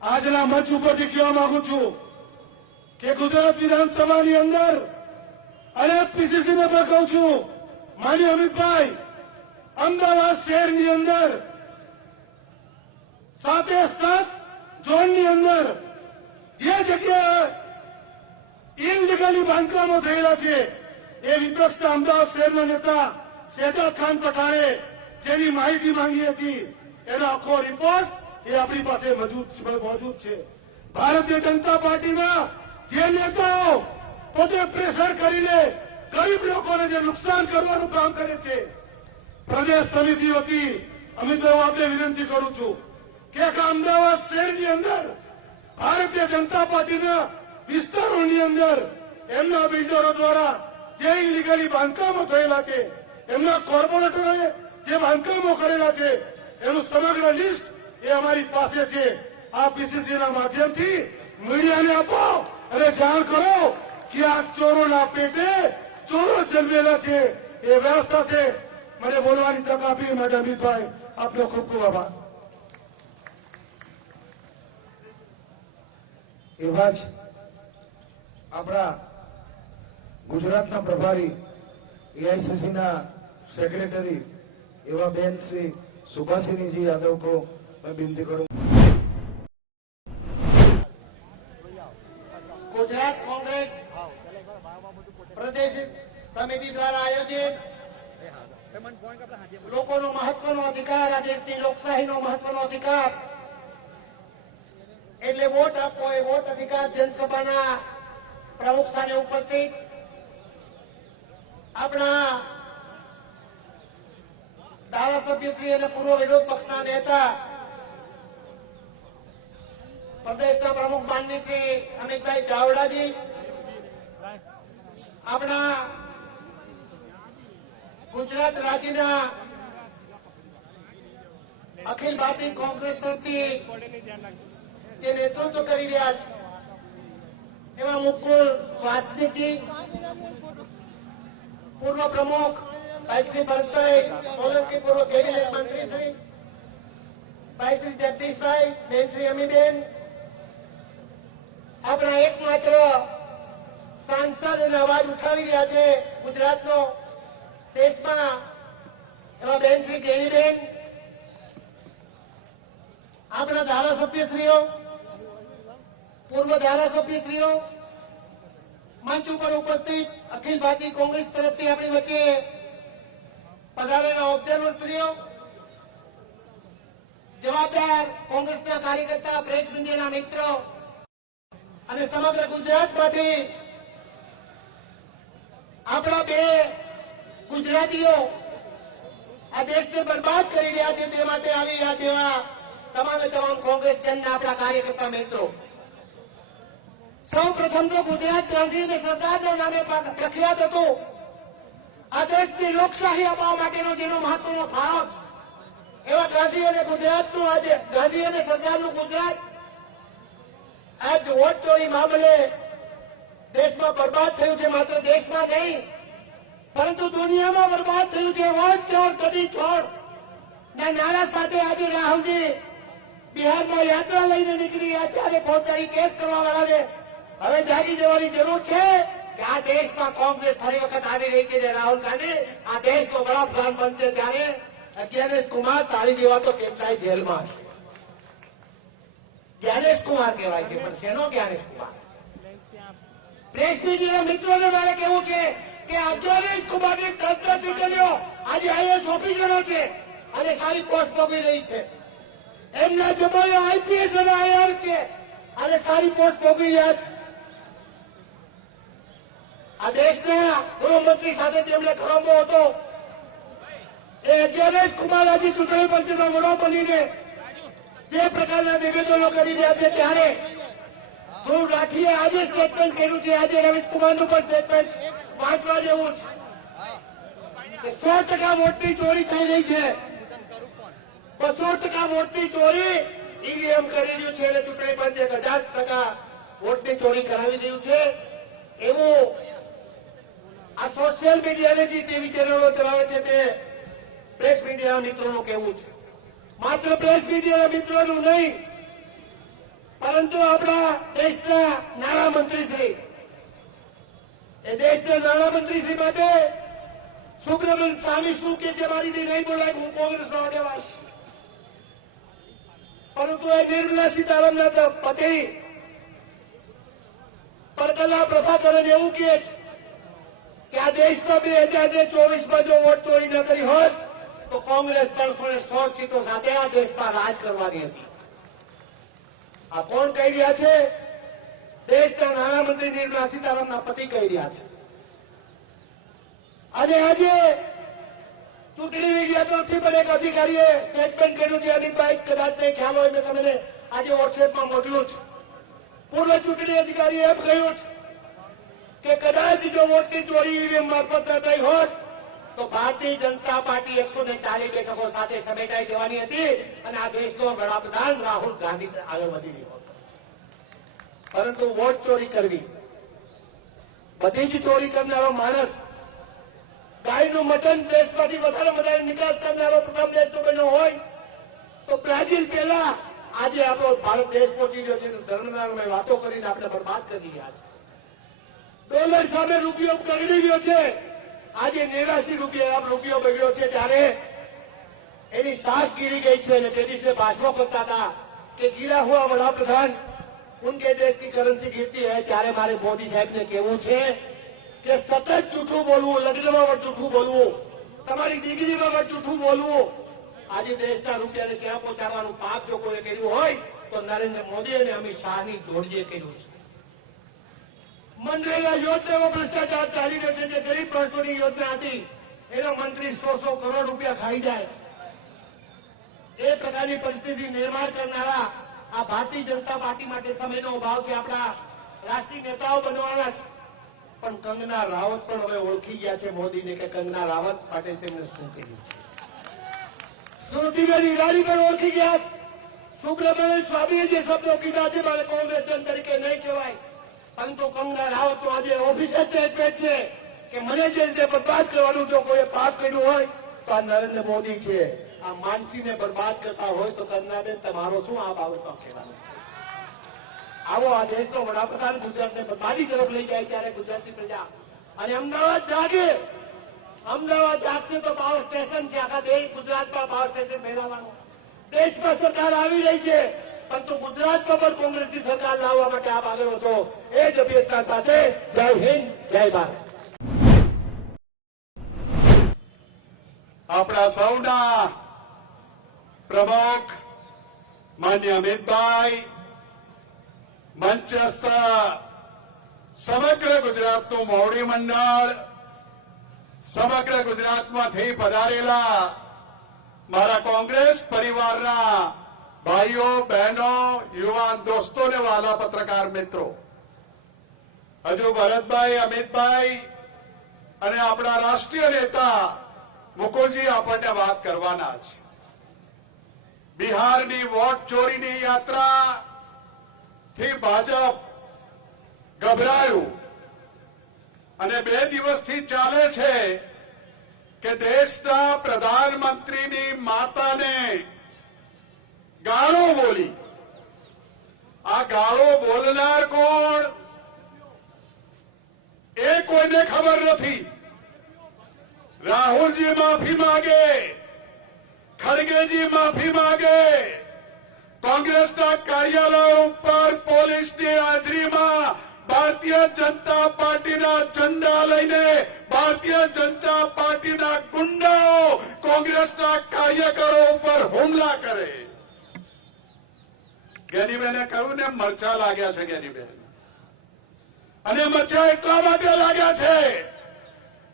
આજના મંચ ઉપરથી કહેવા માંગુ છું કે ગુજરાત વિધાનસભાની અંદર અને પીસીસી ને પણ કહું છું, માનીય અમિતભાઈ, અમદાવાદ શહેરની અંદર 7 ઝોનની અંદર જે જગ્યાએ ઇનલીગલી બાંધકામો થયેલા છે, એ વિપક્ષના અમદાવાદ શહેરના નેતા શેજાદ ખાન પઠાણે જેની માહિતી માંગી હતી, એનો આખો રિપોર્ટ એ આપણી પાસે મોજૂદ છે. ભારતીય જનતા પાર્ટીના જે નેતાઓ પોતે પ્રેશર કરીને ગરીબ લોકોને જે નુકસાન કરવાનું કામ કરે છે, પ્રદેશ સમિતિ વતી અમિતભાઈ, હું આપને વિનંતી કરું છું કે અમદાવાદ શહેરની અંદર ભારતીય જનતા પાર્ટીના વિસ્તારોની અંદર એમના બિલ્ડરો દ્વારા જે ઇલીગલી બાંધકામો થયેલા છે, એમના કોર્પોરેટરોએ જે બાંધકામો કરેલા છે, એનું સમગ્ર લિસ્ટ એ અમારી પાસે છે. આ પીસીસીના માધ્યમથી મીડિયાને આપો અને જાણ કરો કે આ ચોરોના પેટે ચોરો જન્મેલા છે. એ વ્યવસ્થા છે. મને બોલવાની તક આપી માટે અમિતભાઈ, આપનો ખૂબ ખૂબ આભાર. એવા જ આપણા ગુજરાતના પ્રભારી એઆઈસીસીના સેક્રેટરી એવા બેન શ્રી સુભાષિનીજી યાદવ को मैं विनती करूं. ગુજરાત કોંગ્રેસ પ્રદેશ સમિતિ દ્વારા આયોજિત લોકોનો મહત્વનો અધિકાર, આ દેશની લોકશાહીનો મહત્વનો અધિકાર એટલે વોટ આપવો, એ વોટ અધિકાર જનસભાના પ્રમુખ સ્થાને ઉપસ્થિત આપણા ધારાસભ્યશ્રી અને પૂર્વ વિરોધ પક્ષના નેતા પ્રદેશના પ્રમુખ માનનીય શ્રી અમિતભાઈ ચાવડાજી, આપણા ગુજરાત રાજ્યના અખિલ ભારતીય કોંગ્રેસ તરફથી જે નેતૃત્વ કરી રહ્યા છે એવા મુકુલ વાસનિકજી, પૂર્વ પ્રમુખ ભાઈ શ્રી ભરતભાઈ સોલંકી, પૂર્વ કેબિનેટ મંત્રી શ્રી ભાઈ શ્રી જગદીશભાઈ, બેન શ્રી અમીબેન, આપણા એકમાત્ર સાંસદ અને અવાજ ઉઠાવી રહ્યા છે ગુજરાતનો દેશમાં એવા બેન શ્રી ગેનીબેન, આપણા ધારાસભ્યશ્રીઓ, પૂર્વ ધારાસભ્યશ્રીઓ, મંચ ઉપર ઉપસ્થિત અખિલ ભારતીય કોંગ્રેસ તરફથી આપણી વચ્ચે પધારેલા ઓબ્ઝર્વરશ્રીઓ, જવાબદાર કોંગ્રેસના કાર્યકર્તા, પ્રેસ મીડિયાના મિત્રો અને સમગ્ર ગુજરાતમાંથી આપણા બે ગુજરાતીઓ આ દેશને બરબાદ કરી રહ્યા છે, તે માટે આવી રહ્યા છે એવા તમામે તમામ કોંગ્રેસ જનના આપણા કાર્યકર્તા મિત્રો. સૌ પ્રથમ તો ગુજરાત ગાંધી અને સરદારના નામે પ્રખ્યાત હતું. આ દેશની લોકશાહી અપાવવા માટેનો જેનો મહત્વનો ફાળો છે એવા ગાંધી અને ગુજરાતનું આજે ગાંધી અને સરદારનું ગુજરાત આજ વોટ ચોરી મામલે દેશમાં બરબાદ થયું છે. માત્ર દેશમાં નહીં પરંતુ દુનિયામાં બરબાદ થયું છે. વોટ ચોર કદી છોડ ના નારા સાથે આજે રાહુલજી બિહારમાં યાત્રા લઈને નીકળી ત્યારે ફોજદારી કેસ કરવા વાળાને હવે જાગી જવાની જરૂર છે કે આ દેશમાં કોંગ્રેસ ફરી વખત આવી રહી છે. રાહુલ ગાંધી આ દેશનો વડાપ્રધાન બનશે ત્યારે જ્ઞાનેશ કુમાર તાળી જેવા તો કેટલાય જેલમાં હશે. જ્ઞાનેશ કુમાર કહેવાય છે પણ શેનો જ્ઞાનેશ કુમાર? પ્રેસ મીડિયાના મિત્રોને મારે કહેવું છે કે આ જ્ઞાનેશ કુમારની 3 દીકરીઓ આજે આઈએસ ઓફિસરો છે અને સારી પોસ્ટ ભોગવી રહી છે. એમના જમાને આઈપીએસ અને આઈઆર છે અને સારી પોસ્ટ ભોગવી રહ્યા છે. આ દેશના ગૃહમંત્રી સાથે જેમણે ખરાબો હતો એ જ્ઞાનેશ કુમાર આજે ચૂંટણી પંચનો વડો બનીને જે પ્રકારના નિવેદનો કરી રહ્યા છે ત્યારે ધ્રુવ રાઠીએ આજે સ્ટેટમેન્ટ કર્યું છે. આજે રવીશ કુમારનું પણ સ્ટેટમેન્ટ વાંચવા જેવું છે. 100% વોટની ચોરી થઈ રહી છે. 200% વોટની ચોરી ઈવીએમ કરી રહ્યું છે અને ચૂંટણી પંચે 1000% વોટની ચોરી કરાવી રહ્યું છે એવું આ સોશિયલ મીડિયાને જે ટીવી ચેનલો ચલાવે છે તે પ્રેસ મીડિયાના મિત્રોનું કહેવું છે. માત્ર પ્રેસ મીડિયાના મિત્રોનું નહીં, પરંતુ આપણા દેશના નાણામંત્રીશ્રી, એ દેશના નાણામંત્રીશ્રી માટે સુબ્રમણ્યમ સ્વામી શું કે છે મારીથી નહીં બોલાય, હું કોંગ્રેસનો આગેવાન. પરંતુ એ નિર્મલા સીતારામનના પતિ પરકલા પ્રભાકરન એવું કહે છે કે આ દેશમાં 2024માં જો વોટ ચોરી ન કરી હોત તો કોંગ્રેસ 316 સીટો સાથે આ દેશમાં રાજ કરવાની હતી. આ કોણ કહી રહ્યા છે? દેશના નાણામંત્રી નિર્મલા સીતારામનના પતિ કહી રહ્યા છે. અને આજે ચૂંટણી વિભાગ તરફથી પણ એક અધિકારીએ સ્ટેટમેન્ટ કર્યું છે. અનિલભાઈ કદાચ નહીં ખ્યાલ હોય, મેં તમને આજે વોટ્સએપમાં મોકલ્યું છે. પૂર્વ ચૂંટણી અધિકારીએ એમ કહ્યું છે કે કદાચ જો વોટની ચોરી ઈવીએમ મારફત ન થઈ હોત તો ભારતીય જનતા પાર્ટી 140 બેઠકો સાથે સમેટાઈ જવાની હતી અને આ દેશનો વડાપ્રધાન રાહુલ ગાંધી આગળ વધી રહ્યો હતો. પરંતુ વોટ ચોરી કરવી, બધી જ ચોરી કરનારો માણસ, ગાયનું મટન દેશમાંથી વધારે નિકાસ કરનારો પ્રથમ દેશ જો બન્યો હોય તો બ્રાઝિલ પહેલા આજે આપણો ભારત દેશ પહોંચી ગયો છે. ધર્મના વાતો કરીને આપણે બરબાદ કરી રહ્યા છે. ડોલર સામે રૂપિયો ગગડી ગયો છે. આજે 89 રૂપિયો બગડ્યો છે. ત્યારે એની સાખ ગીરી ગઈ છે અને તે દિવસે ભાષણો કરતા હતા કે ગીરા હુઆ વડાપ્રધાન ઉનકે દેશ की करंसी गिरती है. ત્યારે મારે મોદી સાહેબને કહેવું છે કે સતત જૂઠું બોલવું, લગ્નમાં પણ જૂઠું બોલવું, તમારી ડિગ્રીમાં પણ જૂઠું બોલવું, આજે દેશના રૂપિયાને ક્યાં પહોંચાડવાનું પાપ જો કોઈ કર્યું હોય તો નરેન્દ્ર મોદી અને અમિત શાહની જોડીએ કર્યું છે. મનરેગા યોજના એવો ભ્રષ્ટાચાર ચાલી રહ્યો છે જે ગરીબ માણસોની યોજના હતી એના મંત્રી 100 કરોડ રૂપિયા ખાઈ જાય એ પ્રકારની પરિસ્થિતિ નિર્માણ કરનારા આ ભારતીય જનતા પાર્ટી માટે સમયનો અભાવ છે. આપણા રાષ્ટ્રીય નેતાઓ બનવાના છે, પણ કંગના રાવત પણ હવે ઓળખી ગયા છે મોદીને કે કંગના રાવત માટે તેમને શું કર્યું છે. સ્મૃતિબેન ઈરાની પણ ઓળખી ગયા છે. સુબ્રમણ્યમ સ્વામીએ જે શબ્દો કીધા છે મારે કોંગ્રેસ જન તરીકે નહીં કહેવાય, પરંતુ કંગના રાવત તો આજે ઓફિસર સ્ટેટમેન્ટ છે કે મને જે રીતે બરબાદ કરવાનું જો કોઈ પાપ કર્યું હોય તો આ નરેન્દ્ર મોદી છે. આ માનસીને બરબાદ કરતા હોય તો કંગનાબેન તમારો શું આ બાબતમાં કહેવાનું? આવો આ દેશનો વડાપ્રધાન ગુજરાતને બરબાદી તરફ લઈ જાય ત્યારે ગુજરાતની પ્રજા અને અમદાવાદ જાગે. અમદાવાદ જાગશે તો પાવર સ્ટેશન છે, આખા દેશ ગુજરાતમાં પાવર સ્ટેશન મેળવવાનું. દેશમાં સરકાર આવી રહી છે, પરંતુ ગુજરાતમાં પણ કોંગ્રેસની સરકાર લાવવા માટે આપ આગળ વધો એ જ અભ્યર્થના સાથે જય હિન્દ, જય ભારત. આપણા સૌના પ્રમુખ માન્ય અમિતભાઈ, મંચસ્થ સમગ્ર ગુજરાતનું મોવડી મંડળ, સમગ્ર ગુજરાતમાંથી પધારેલા મારા કોંગ્રેસ પરિવારના ભાઈઓ, બહેનો, યુવાન દોસ્તો ને વાલા પત્રકાર મિત્રો, હજુ ભરતભાઈ, અમિતભાઈ અને આપણા રાષ્ટ્રીય નેતા મુકુલજી આપણને વાત કરવાના છે. બિહારની વોટ ચોરીની યાત્રા થી ભાજપ ગભરાયું અને 2 દિવસથી ચાલે છે કે દેશના પ્રધાનમંત્રીની માતાને ગાળો બોલી. આ ગાળો બોલનાર કોણ એ કોઈને ખબર નથી. રાહુલજી માફી માંગે, ખડગેજી માફી માંગે, કોંગ્રેસના કાર્યાલય ઉપર પોલીસની હાજરીમાં ભારતીય જનતા પાર્ટીના ઝંડા લઈને ભારતીય જનતા પાર્ટીના ગુંડાઓ કોંગ્રેસના કાર્યકરો ઉપર હુમલા કરે. જ્ઞાનીબેને કહ્યું ને મરચા લાગ્યા છે જ્ઞાનીબેન, અને મરચા એટલા માટે લાગ્યા છે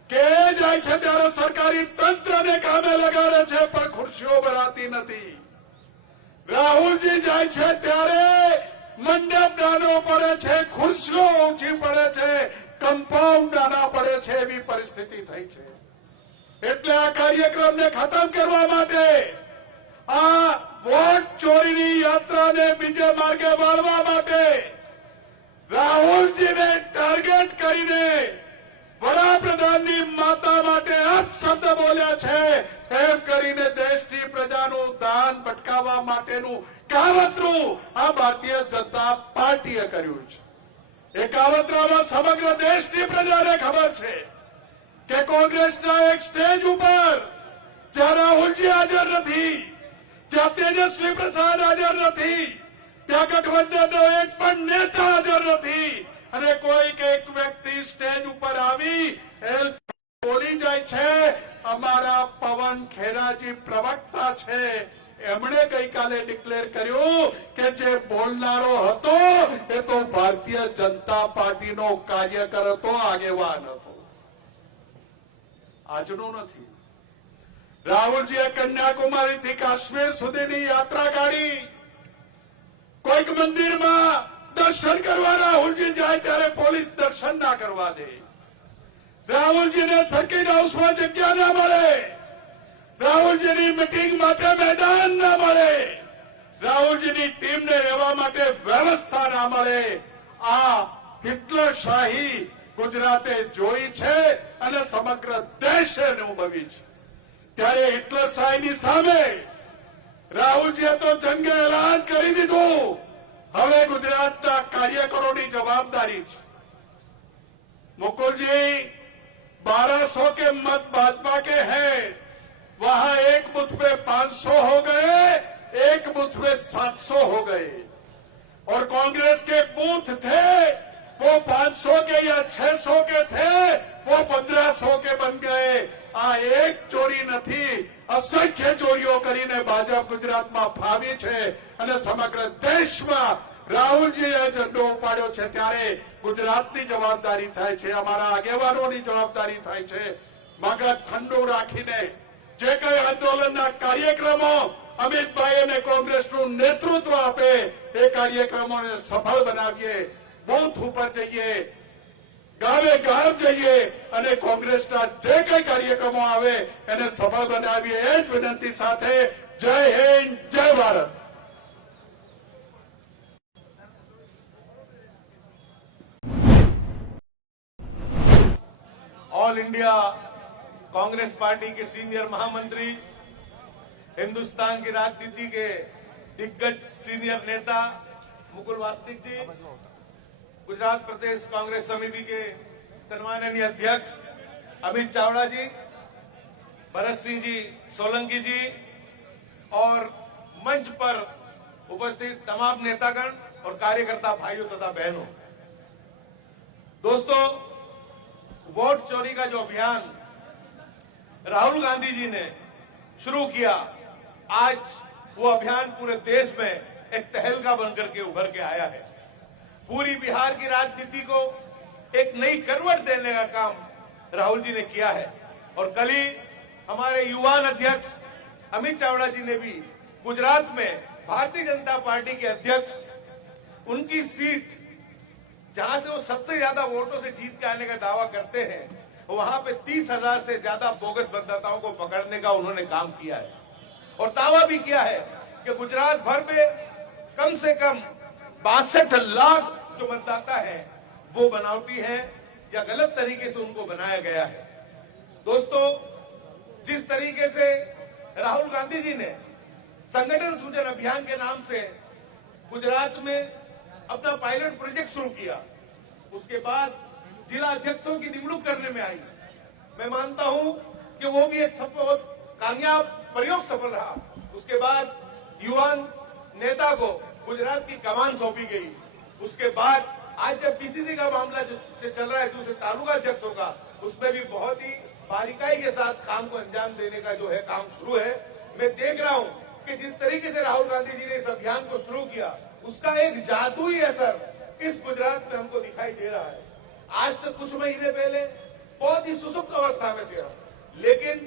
કે જાય છે ત્યારે સરકારી તંત્રને કામે લગાડે છે પણ ખુરશીઓ ભરાતી નથી. રાહુલજી જાય છે ત્યારે મંડપ નાનો પડે છે, ખુરશીઓ ઊંચી પડે છે, કમ્પાઉન્ડ નાના પડે છે, એવી પરિસ્થિતિ થઈ છે. એટલે આ કાર્યક્રમને ખતમ કરવા માટે, આ વોટ ચોરીની યાત્રાને બીજે માર્ગે વાળવા માટે કરીને વડાપ્રધાનની માતા માટે અપશબ્દ બોલ્યા છે એમ કરીને દેશની પ્રજાનું દાન ભટકાવવા માટેનું કાવતરું આ ભારતીય જનતા પાર્ટીએ કર્યું છે. એ કાવતરામાં સમગ્ર દેશની પ્રજાને ખબર છે કે કોંગ્રેસના એક સ્ટેજ ઉપર જ્યાં રાહુલજી હાજર નથી, જ્યાં તેજસ્વી પ્રસાદ હાજર નથી, ત્યાં ગઠબંધનનો એક પણ નેતા હાજર નથી અને કોઈક એક વ્યક્તિ સ્ટેજ ઉપર આવી બોલી જાય છે. અમારા પવન ખેરાજી પ્રવક્તા છે, એમણે ગઈકાલે ડિક્લેર કર્યું કે જે બોલનારો હતો એ તો ભારતીય જનતા પાર્ટીનો કાર્યકર હતો, આગેવાન હતો, આજનો નથી. રાહુલજીએ કન્યાકુમારીથી કાશ્મીર સુધીની યાત્રા કાઢી. કોઈક મંદિરમાં દર્શન કરવા રાહુલજી જાય ત્યારે પોલીસ દર્શન ના કરવા દે. રાહુલજીને સર્કિટ હાઉસમાં જગ્યા ના મળે, રાહુલજીની મિટિંગ માટે મેદાન ના મળે, રાહુલજીની ટીમને રહેવા માટે વ્યવસ્થા ના મળે. આ હિટલર શાહી ગુજરાતે જોઈ છે અને સમગ્ર દેશે અનુભવી છે. ત્યારે હિટલર શાહીની સામે રાહુલજીએ તો જંગે એલાન કરી દીધું. હવે ગુજરાતના કાર્યકરોની જવાબદારી છે. मुकुल जी 1200 के मत भाजपा के हैं, वहां एक बूथ पे 500 हो गए, एक बूथ पे 700 हो गए और कांग्रेस के बूथ थे वो 500 के या 600 के थे वो 1500 के बन गए. આ એક ચોરી નથી, અસંખ્ય ચોરીઓ કરીને ભાજપ ગુજરાતમાં ફાવી છે અને સમગ્ર દેશમાં રાહુલજીએ ઝંડો ઉપાડ્યો છે. ત્યારે ગુજરાતની જવાબદારી થાય છે, અમારા આગેવાનોની જવાબદારી થાય છે. મગજ ઠંડુ રાખીને જે કઈ આંદોલનના કાર્યક્રમો અમિતભાઈ અને કોંગ્રેસનું નેતૃત્વ આપે એ કાર્યક્રમોને સફળ બનાવીએ. બૂથ ઉપર જઈએ, ગામે ગામ જઈએ અને કોંગ્રેસના જે કઈ કાર્યક્રમો આવે એને સફળ બનાવીએ. એ જ વિનંતી સાથે જય હિન્દ, જય Bharat. All India Congress party के सीनियर महामंत्री, हिंदुस्तान की राजनीति के दिग्गज सीनियर नेता मुकुल वासनिक जी, गुजरात प्रदेश कांग्रेस समिति के सम्माननीय अध्यक्ष अमित चावड़ा जी, भरत सिंह जी सोलंकी जी और मंच पर उपस्थित तमाम नेतागण और कार्यकर्ता भाइयों तथा बहनों, दोस्तों, वोट चोरी का जो अभियान राहुल गांधी जी ने शुरू किया, आज वो अभियान पूरे देश में एक तहलका बनकर के उभर के आया है. पूरी बिहार की राजनीति को एक नई करवट देने का काम राहुल जी ने किया है. और कल ही हमारे युवा अध्यक्ष अमित चावड़ा जी ने भी गुजरात में भारतीय जनता पार्टी के अध्यक्ष, उनकी सीट जहां से वो सबसे ज्यादा वोटों से जीत के आने का दावा करते हैं, वहां पे 30,000 से ज्यादा बोगस मतदाताओं को पकड़ने का उन्होंने काम किया है. और दावा भी किया है कि गुजरात भर में कम से कम 62 लाख जो मतदाता हैं वो बनावटी हैं या गलत तरीके से उनको बनाया गया है. दोस्तों, जिस तरीके से राहुल गांधी जी ने संगठन सूजन अभियान के नाम से गुजरात में अपना पायलट प्रोजेक्ट शुरू किया, उसके बाद जिला अध्यक्षों की निमणूक करने में आई. मैं मानता हूं कि वो भी एक बहुत कामयाब प्रयोग सफल रहा. उसके बाद युवा नेता को गुजरात की कमान सौंपी गई. उसके बाद आज जब पीसीसी का मामला जो चल रहा है, दूसरे तालुका अध्यक्षों का, उसमें भी बहुत ही बारीकाई के साथ काम को अंजाम देने का जो है काम शुरू है. मैं देख रहा हूं कि जिस तरीके से राहुल गांधी जी ने इस अभियान को शुरू किया, उसका एक जादुई असर इस गुजरात में हमको दिखाई दे रहा है. आज से कुछ महीने पहले बहुत ही सुसुप्त अवस्था में थे, लेकिन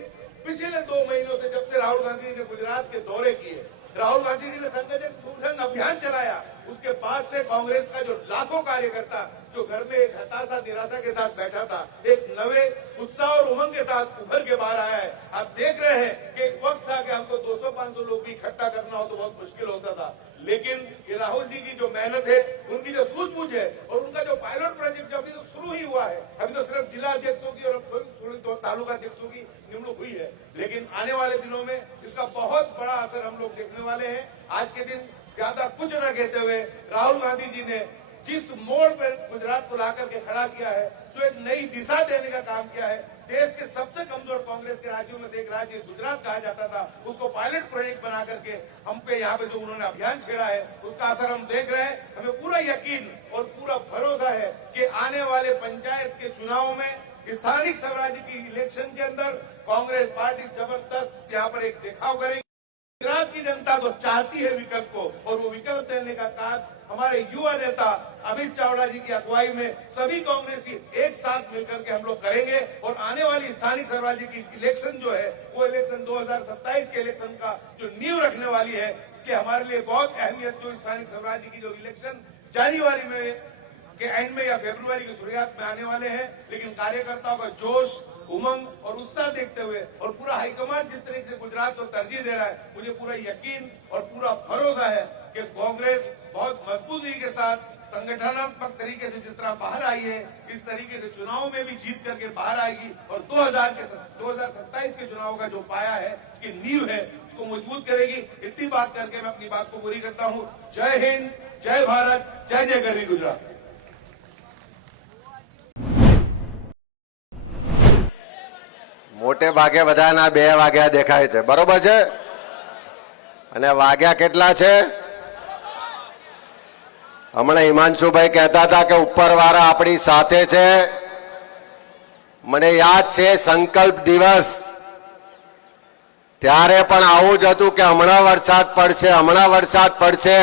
पिछले 2 महीनों से जब से राहुल गांधी जी ने गुजरात के दौरे किए, राहुल गांधी जी ने संगठन सूजन अभियान चलाया, उसके बाद से कांग्रेस का जो लाखों कार्यकर्ता जो घर में एक हताशा निराशा के साथ बैठा था, एक नवे उत्साह और उमंग के साथ उभर के बाहर आया है. आप देख रहे हैं कि एक वक्त था कि हमको 200-500 लोग भी इकट्ठा करना हो तो बहुत मुश्किल होता था, लेकिन ये राहुल जी की जो मेहनत है, उनकी जो सूझबूझ है और उनका जो पायलट प्रोजेक्ट जब शुरू ही हुआ है। अभी तो सिर्फ जिला अध्यक्षों की और थोड़ी तो तालुका अध्यक्षों की निमणूक हुई है, लेकिन आने वाले दिनों में इसका बहुत बड़ा असर हम लोग देखने वाले हैं। आज के दिन ज्यादा कुछ न कहते हुए राहुल गांधी जी ने जिस मोड़ पर गुजरात को ला करके खड़ा किया है, जो एक नई दिशा देने का काम किया है, देश के सबसे कमजोर कांग्रेस के राज्यों में से एक राज्य गुजरात कहा जाता था, उसको पायलट प्रोजेक्ट बना करके हम पे यहाँ पे जो उन्होंने अभियान छेड़ा है, उसका असर हम देख रहे हैं। हमें पूरा यकीन और पूरा भरोसा है कि आने वाले पंचायत के चुनाव में, स्थानीय स्वराज्य की इलेक्शन के अंदर कांग्रेस पार्टी जबरदस्त यहाँ पर एक दिखाव करेगी। गुजरात की जनता तो चाहती है विकल्प को, और वो विकल्प देने का काम हमारे युवा नेता अमित चावड़ा जी की अगुवाई में सभी कांग्रेसी एक साथ मिलकर के हम लोग करेंगे। और आने वाली स्थानीय स्वराज्य की इलेक्शन जो है, वो इलेक्शन 2027 के इलेक्शन का जो नींव रखने वाली है, कि हमारे लिए बहुत अहमियत जो स्थानीय स्वराज्य की जो इलेक्शन जनवरी में के एंड में या फरवरी की शुरुआत में आने वाले हैं, लेकिन कार्यकर्ताओं का जोश, उमंग और उत्साह देखते हुए और पूरा हाईकमान जिस तरीके से गुजरात को तरजीह दे रहा है, मुझे पूरा यकीन और पूरा भरोसा है कि कांग्रेस बहुत मजबूती के साथ संगठनात्मक तरीके से जिस तरह बाहर आई है, इस तरीके से चुनाव में भी जीत करके बाहर आएगी और 2027 के चुनाव का जो पाया है, उसकी नींव है, उसको मजबूत करेगी। इतनी बात करके मैं अपनी बात को पूरी करता हूं। जय हिंद, जय भारत, जय जय गरवी गुजरात। મોટે ભાગે બધાના 2 વાગ્યા દેખાય છે, બરોબર છે? અને વાગ્યા કેટલા છે? હમણાં હિમાંશુભાઈ કહેતા હતા કે ઉપરવાળા આપણી સાથે છે. મને યાદ છે સંકલ્પ દિવસ ત્યારે પણ આવું જ હતું કે હમણાં વરસાદ પડશે, હમણાં વરસાદ પડશે,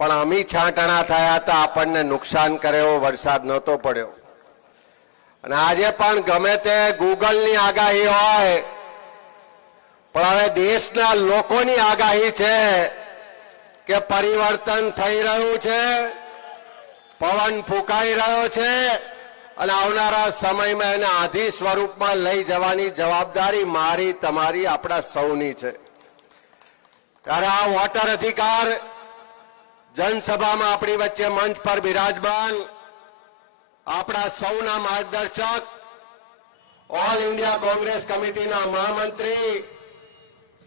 પણ અમી છાંટણા થયા હતા, આપણને નુકસાન કરે એવો વરસાદ નહોતો પડ્યો. અને આજે પણ ગમે તે ગૂગલની આગાહી હોય, પણ હવે દેશના લોકોની આગાહી છે કે પરિવર્તન થઈ રહ્યું છે, પવન ફૂંકાઈ રહ્યો છે અને આવનારા સમયમાં એને આધી સ્વરૂપમાં લઈ જવાની જવાબદારી મારી, તમારી, આપણા સૌની છે. ત્યારે આ વોટર અધિકાર જનસભામાં આપણી વચ્ચે મંચ પર બિરાજમાન આપણા સૌના માર્ગદર્શક, ઓલ ઇન્ડિયા કોંગ્રેસ કમિટીના મહામંત્રી,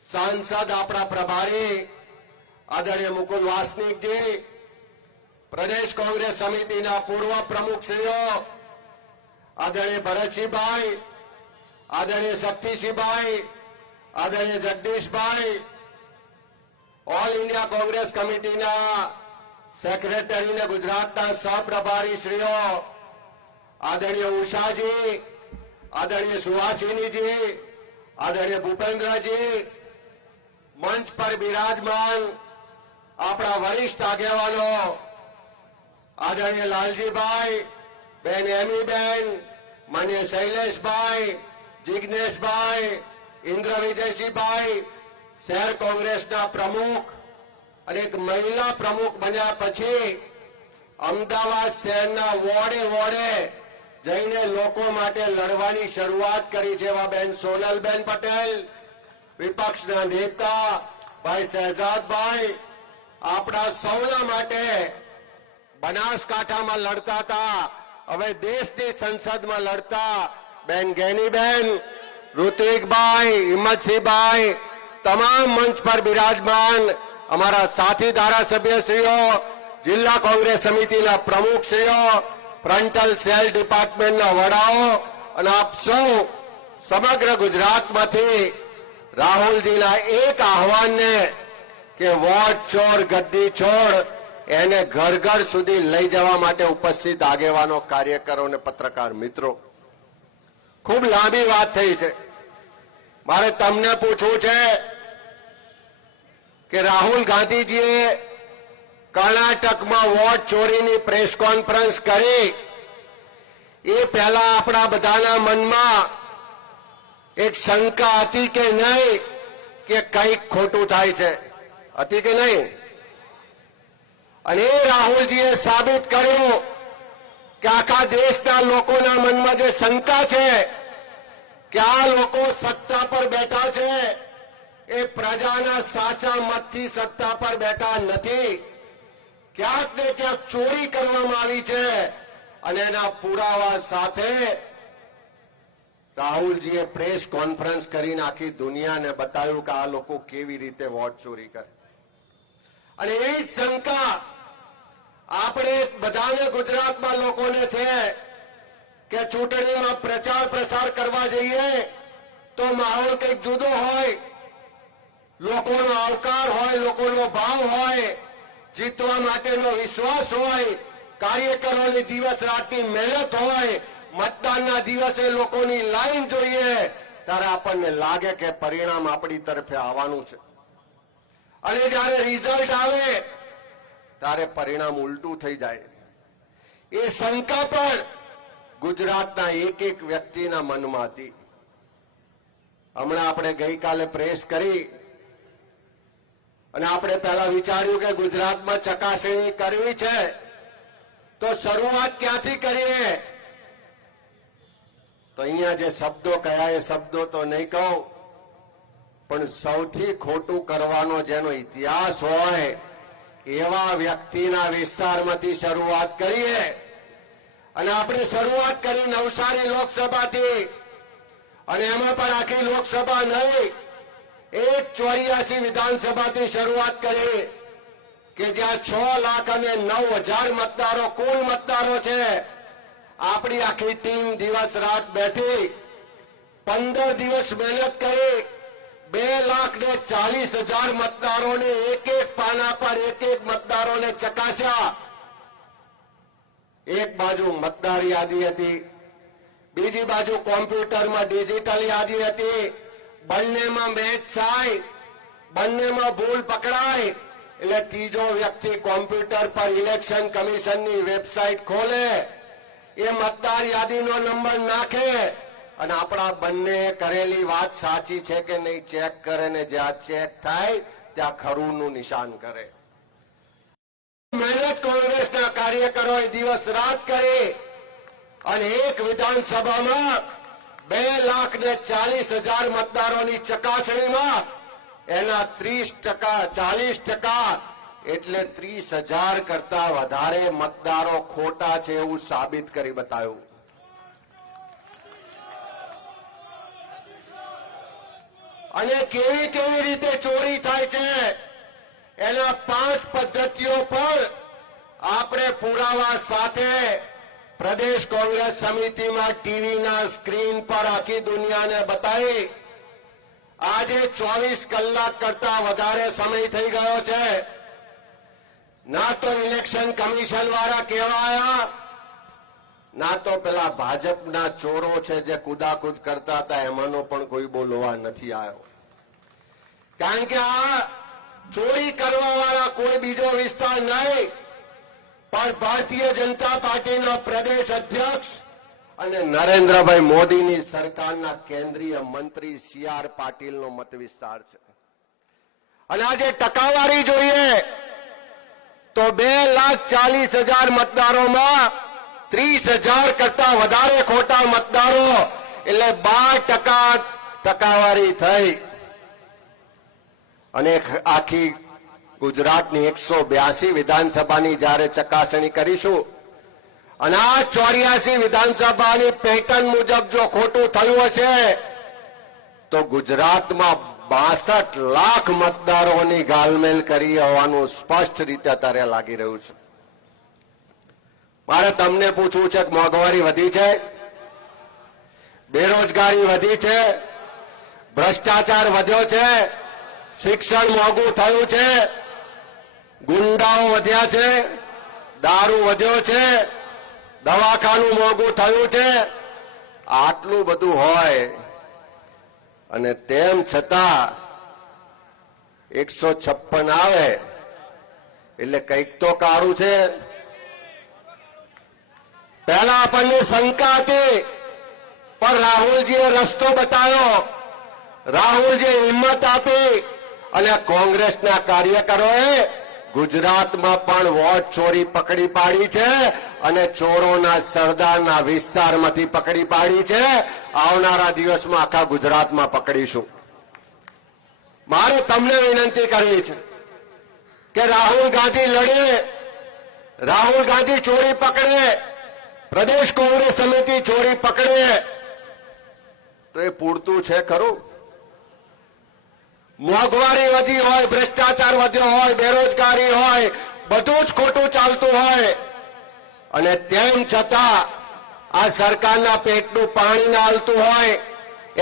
सांसद આપણા પ્રભારી આદરણીય મુકુલ વાસનિકજી, પ્રદેશ કોંગ્રેસ સમિતિના પૂર્વ પ્રમુખશ્રીઓ આદરણીય ભરતસિંહભાઈ, આદરણીય શક્તિસિંહભાઈ, આદરણીય જગદીશભાઈ, ઓલ ઇન્ડિયા કોંગ્રેસ કમિટીના સેક્રેટરી ને ગુજરાતના સહપ્રભારી શ્રીઓ આદરણીય ઉષાજી, આદરણીય સુહાસિનીજી, આદરણીય ભૂપેન્દ્રજી, મંચ પર બિરાજમાન આપણા વરિષ્ઠ આગેવાનો આદરણીય લાલજીભાઈ, બેન એમીબેન, માન્ય શૈલેષભાઈ, જિગ્નેશભાઈ, ઇન્દ્ર વિજયસિંહભાઈ, શહેર કોંગ્રેસના પ્રમુખ અને એક મહિલા પ્રમુખ બન્યા પછી અમદાવાદ શહેરના વોર્ડે વોર્ડે જઈને લોકો માટે લડવાની શરૂઆત કરી છે એવા બેન સોનલબેન પટેલ, વિપક્ષના નેતા ભાઈ શહેજાદભાઈ, આપણા સૌના માટે બનાસકાંઠામાં લડતા હતા, હવે દેશની સંસદમાં લડતા બેન ગેનીબેન, ઋત્વિકભાઈ, હિંમતસિંહભાઈ, તમામ મંચ પર બિરાજમાન અમારા સાથી ધારાસભ્યશ્રીઓ, જિલ્લા કોંગ્રેસ સમિતિના પ્રમુખશ્રીઓ, ફ્રન્ટલ સેલ ડિપાર્ટમેન્ટના વડાઓ અને આપ સૌ સમગ્ર ગુજરાતમાંથી રાહુલજીના એક આહવાનને કે વોટ ચોર ગદ્દી છોડ એને ઘર ઘર સુધી લઈ જવા માટે ઉપસ્થિત આગેવાનો, કાર્યકરો અને પત્રકાર મિત્રો, ખૂબ લાંબી વાત થઈ છે. મારે તમને પૂછવું છે કે રાહુલ ગાંધીજીએ કર્ણાટકમાં વોટ ચોરીની પ્રેસ કોન્ફરન્સ કરી એ પહેલા આપણા બધાના મનમાં એક શંકા હતી કે નહીં કે કંઈક ખોટું થાય છે, હતી કે નહીં? અને રાહુલજીએ સાબિત કર્યું કે આખા દેશના લોકોના મનમાં જે શંકા છે કે આ લોકો સત્તા પર બેઠા છે એ પ્રજાના સાચા મતથી સત્તા પર બેઠા નથી, ક્યાંક ને ક્યાંક ચોરી કરવામાં આવી છે અને એના પુરાવા સાથે રાહુલજીએ પ્રેસ કોન્ફરન્સ કરીને આખી દુનિયાને બતાવ્યું કે આ લોકો કેવી રીતે વોટ ચોરી કરે. અને એ જ શંકા આપણે બધાને ગુજરાતમાં લોકોને છે કે ચૂંટણીમાં પ્રચાર પ્રસાર કરવા જઈએ તો માહોલ કંઈક જુદો હોય, લોકોનો આવકાર હોય, લોકોનો ભાવ હોય, જીતવા માટેનો વિશ્વાસ હોય, કાર્યકરોની દિવસ રાતની મહેનત હોય, મતદાનના દિવસે લોકોની લાઈન જોઈએ ત્યારે આપણને લાગે કે પરિણામ આપણી તરફે આવવાનું છે. અને જ્યારે રિઝલ્ટ આવે ત્યારે પરિણામ ઉલટું થઈ જાય. એ શંકા પણ ગુજરાતના એક એક વ્યક્તિના મનમાં હતી. હમણાં આપણે ગઈકાલે પ્રેસ કરી અને આપણે પહેલા વિચાર્યું કે ગુજરાતમાં ચકાસણી કરવી છે તો શરૂઆત ક્યાંથી કરીએ? તો અહીંયા જે શબ્દો કયા એ શબ્દો તો નહીં કહું, પણ સૌથી ખોટું કરવાનો જેનો ઇતિહાસ હોય એવા વ્યક્તિના વિસ્તારમાંથી શરૂઆત કરીએ. અને આપણે શરૂઆત કરી નવસારી લોકસભાથી, અને એમાં પણ આખી લોકસભા નહીં, 84 વિધાનસભાથી શરૂઆત કરી કે જ્યાં 6,09,000 મતદારો કુલ મતદારો છે. આપણી આખી ટીમ દિવસ રાત બેઠી, 15 દિવસ મહેનત કરી, 2,40,000 મતદારોને એક એક પાના પર એક એક મતદારોને ચકાસ્યા. એક બાજુ મતદાર યાદી હતી, બીજી બાજુ કોમ્પ્યુટરમાં ડિજિટલ યાદી હતી. બંનેમાં મેચ થાય, બંનેમાં ભૂલ પકડાય એટલે ત્રીજો વ્યક્તિ કોમ્પ્યુટર પર ઇલેક્શન કમિશનની વેબસાઇટ ખોલે, એ મતદાર યાદીનો નંબર નાખે અને આપણા બંને કરેલી વાત સાચી છે કે નહીં ચેક કરે, ને જ્યાં ચેક થાય ત્યાં ખરુંનું નિશાન કરે. મહેનત કોંગ્રેસના કાર્યકરોએ દિવસ રાત કરી અને એક વિધાનસભામાં 2,40,000 મતદારોની ચકાસણીમાં એના 40% એટલે 30,000 કરતા વધારે મતદારો ખોટા છે એવું સાબિત કરી બતાવ્યું. અને કેવી કેવી રીતે ચોરી થાય છે એના 5 પદ્ધતિઓ પર આપણે પુરાવા સાથે પ્રદેશ કોંગ્રેસ સમિતિમાં ટીવીના સ્ક્રીન પર આખી દુનિયાને બતાવી. આજે 24 કલાક કરતા વધારે સમય થઈ ગયો છે. ના તો ઇલેક્શન કમિશન વાળા કહેવાયા, ના તો પેલા ભાજપના ચોરો છે જે કુદાકુદ કરતા હતા એમાંનો પણ કોઈ બોલવા નથી આવ્યો. કારણ કે આ ચોરી કરવા વાળા કોઈ બીજો વિસ્તાર નહીં પણ ભારતીય જનતા પાર્ટીના પ્રદેશ અધ્યક્ષ અને નરેન્દ્રભાઈ મોદીની સરકારના કેન્દ્રીય મંત્રી CR પાટીલનો મત વિસ્તાર છે. અને આજે ટકાવારી જોઈએ તો 2,40,000 મતદારોમાં 30,000 કરતા વધારે ખોટા મતદારો એટલે 12% ટકાવારી થઈ. અને આખી ગુજરાતની 182 વિધાનસભાની જ્યારે ચકાસણી કરીશું અને આ 84 વિધાનસભાની પેટર્ન મુજબ જો ખોટું થયું હશે તો ગુજરાતમાં 62 લાખ મતદારોની ગાલમેલ કરી હોવાનું સ્પષ્ટ રીતે અત્યારે લાગી રહ્યું છે. મારે તમને પૂછવું છે કે મોંઘવારી વધી છે, બેરોજગારી વધી છે, ભ્રષ્ટાચાર વધ્યો છે, શિક્ષણ મોંઘું થયું છે, ગુંડાઓ વધ્યા છે, દારૂ વધ્યો છે, દવાખાનું મોંઘું થયું છે. આટલું બધું હોય અને તેમ છતાં 156 આવે એટલે કંઈક તો કાળું છે. પહેલા આપણને શંકા હતી પણ રાહુલજીએ રસ્તો બતાવ્યો, રાહુલજીએ હિંમત આપી અને કોંગ્રેસના કાર્યકરોએ ગુજરાતમાં પણ વોટ ચોરી પકડી પાડી છે અને ચોરોના સરદારના વિસ્તારમાંથી પકડી પાડી છે. આવનારા દિવસમાં આખા ગુજરાતમાં પકડીશું. મારે તમને વિનંતી કરવી છે કે રાહુલ ગાંધી લડે, રાહુલ ગાંધી ચોરી પકડે પ્રદેશ કોંગ્રેસ સમિતિ ચોરી પકડે તો એ પૂરતું છે ખરું? મોંઘવારી વધી હોય, ભ્રષ્ટાચાર વધ્યો હોય, બેરોજગારી હોય, બધું જ ખોટું ચાલતું હોય અને તેમ છતાં આ સરકારના પેટનું પાણી ના હાલતું હોય,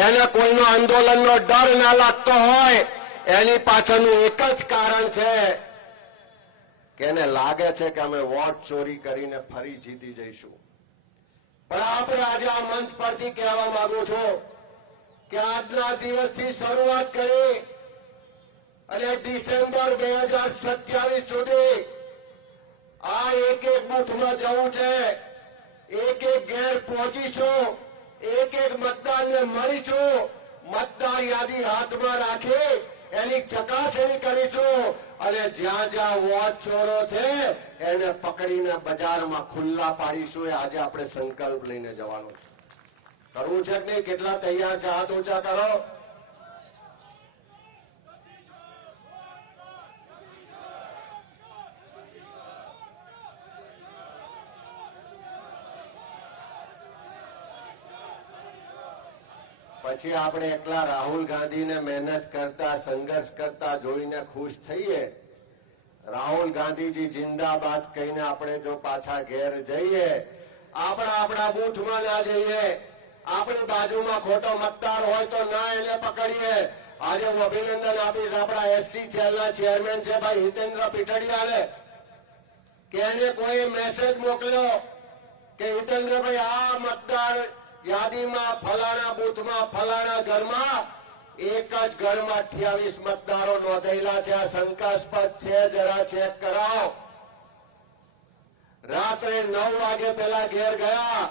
એને કોઈનો આંદોલનનો ડર ના લાગતો હોય, એની પાછળનું એક જ કારણ છે કે એને લાગે છે કે અમે વોટ ચોરી કરીને ફરી જીતી જઈશું. પણ આપણે આજે આ મંચ પરથી કહેવા માંગુ છું કે આજના દિવસથી શરૂઆત કરી અને ડિસેમ્બર 2027 સુધી આ એક બૂથમાં જવું છે, એક ઘેર પહોંચીશું, એક મતદારને મળીશું, મતદાર યાદી હાથમાં રાખી એની ચકાસણી કરીશું અને જ્યાં જ્યાં વોટ ચોરો છે એને પકડીને બજારમાં ખુલ્લા પાડીશું. એ આજે આપણે સંકલ્પ લઈને જવાનો છે. કરવું છે કે નહીં? કેટલા તૈયાર છે? હાથ ઊંચા કરો. પછી આપણે એકલા રાહુલ ગાંધીને મહેનત કરતા, સંઘર્ષ કરતા જોઈને ખુશ થઈએ. રાહુલ ગાંધીજી જિંદાબાદ કહીને આપણે જો પાછા ઘેર જઈએ, આપણા બૂથમાં ના જઈએ, આપણી બાજુમાં ખોટો મતદાર હોય તો ના એને પકડીએ. આજે હું અભિનંદન આપીશ આપણા એસસી સેલના ચેરમેન છે ભાઈ હિતેન્દ્ર પીઠડિયાને કે એને કોઈ મેસેજ મોકલ્યો કે હિતેન્દ્રભાઈ આ મતદાર યાદીમાં ફલાણા બૂથમાં ફલાણા ઘરમાં એક જ ઘરમાં 28 મતદારો નોંધાયેલા છે, આ શંકાસ્પદ છે, જરા ચેક કરાવો. રાત્રે 9 વાગે પેલા ઘેર ગયા,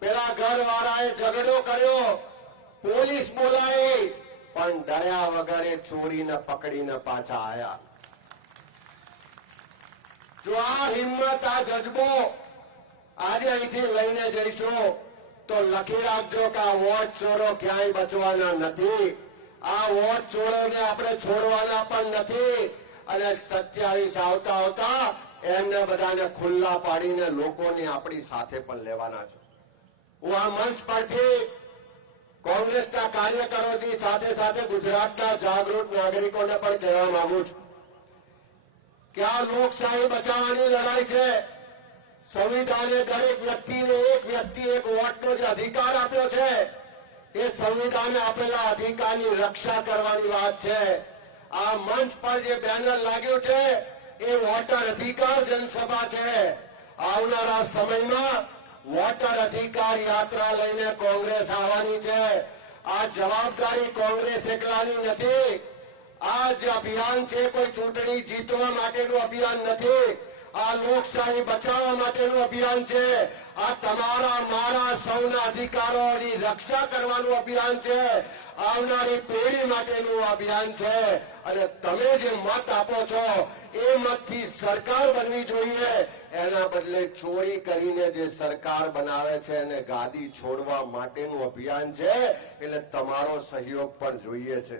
પેલા ઘરવાળાએ ઝઘડો કર્યો, પોલીસ બોલાવી, પણ ડર્યા વગર એ ચોરીને પકડીને પાછા આયા. જો આ હિંમત, આ જજ્બો આજે અહીંથી લઈને જઈશું તો લખી રાખજો કે આ વોટ ચોરો ક્યાંય બચવાના નથી. આ વોટ ચોરોને આપણે છોડવાના પણ નથી અને 27 આવતા એમને બધાને ખુલ્લા પાડીને લોકોને આપણી સાથે પણ લેવાના છે. હું આ મંચ પરથી કોંગ્રેસના કાર્યકરોની સાથે સાથે ગુજરાતના જાગૃત નાગરિકોને પણ કહેવા માંગુ છું કે આ લોકશાહી બચાવવાની લડાઈ છે. સંવિધાને દરેક વ્યક્તિને એક વોટનો જે અધિકાર આપ્યો છે એ સંવિધાને આપેલા અધિકારની રક્ષા કરવાની વાત છે. આ મંચ પર જે બેનર લાગ્યું છે એ વોટર અધિકાર જનસભા છે. આવનારા સમયમાં વોટર અધિકાર યાત્રા લઈને કોંગ્રેસ આવવાની છે. આ જવાબદારી કોંગ્રેસ એકલાની નથી. આ જે અભિયાન છે કોઈ ચૂંટણી જીતવા માટેનું અભિયાન નથી. આ લોકશાહી બચાવવા માટેનું અભિયાન છે. આ તમારા મારા સૌના અધિકારોની રક્ષા કરવાનું અભિયાન છે. આવનારી પેઢી માટેનું અભિયાન છે અને તમે જે મત આપો છો એ મતથી સરકાર બનવી જોઈએ. એના બદલે ચોરી કરીને જે સરકાર બનાવે છે અને ગાદી છોડવા માટેનું અભિયાન છે. એટલે તમારો સહયોગ પણ જોઈએ છે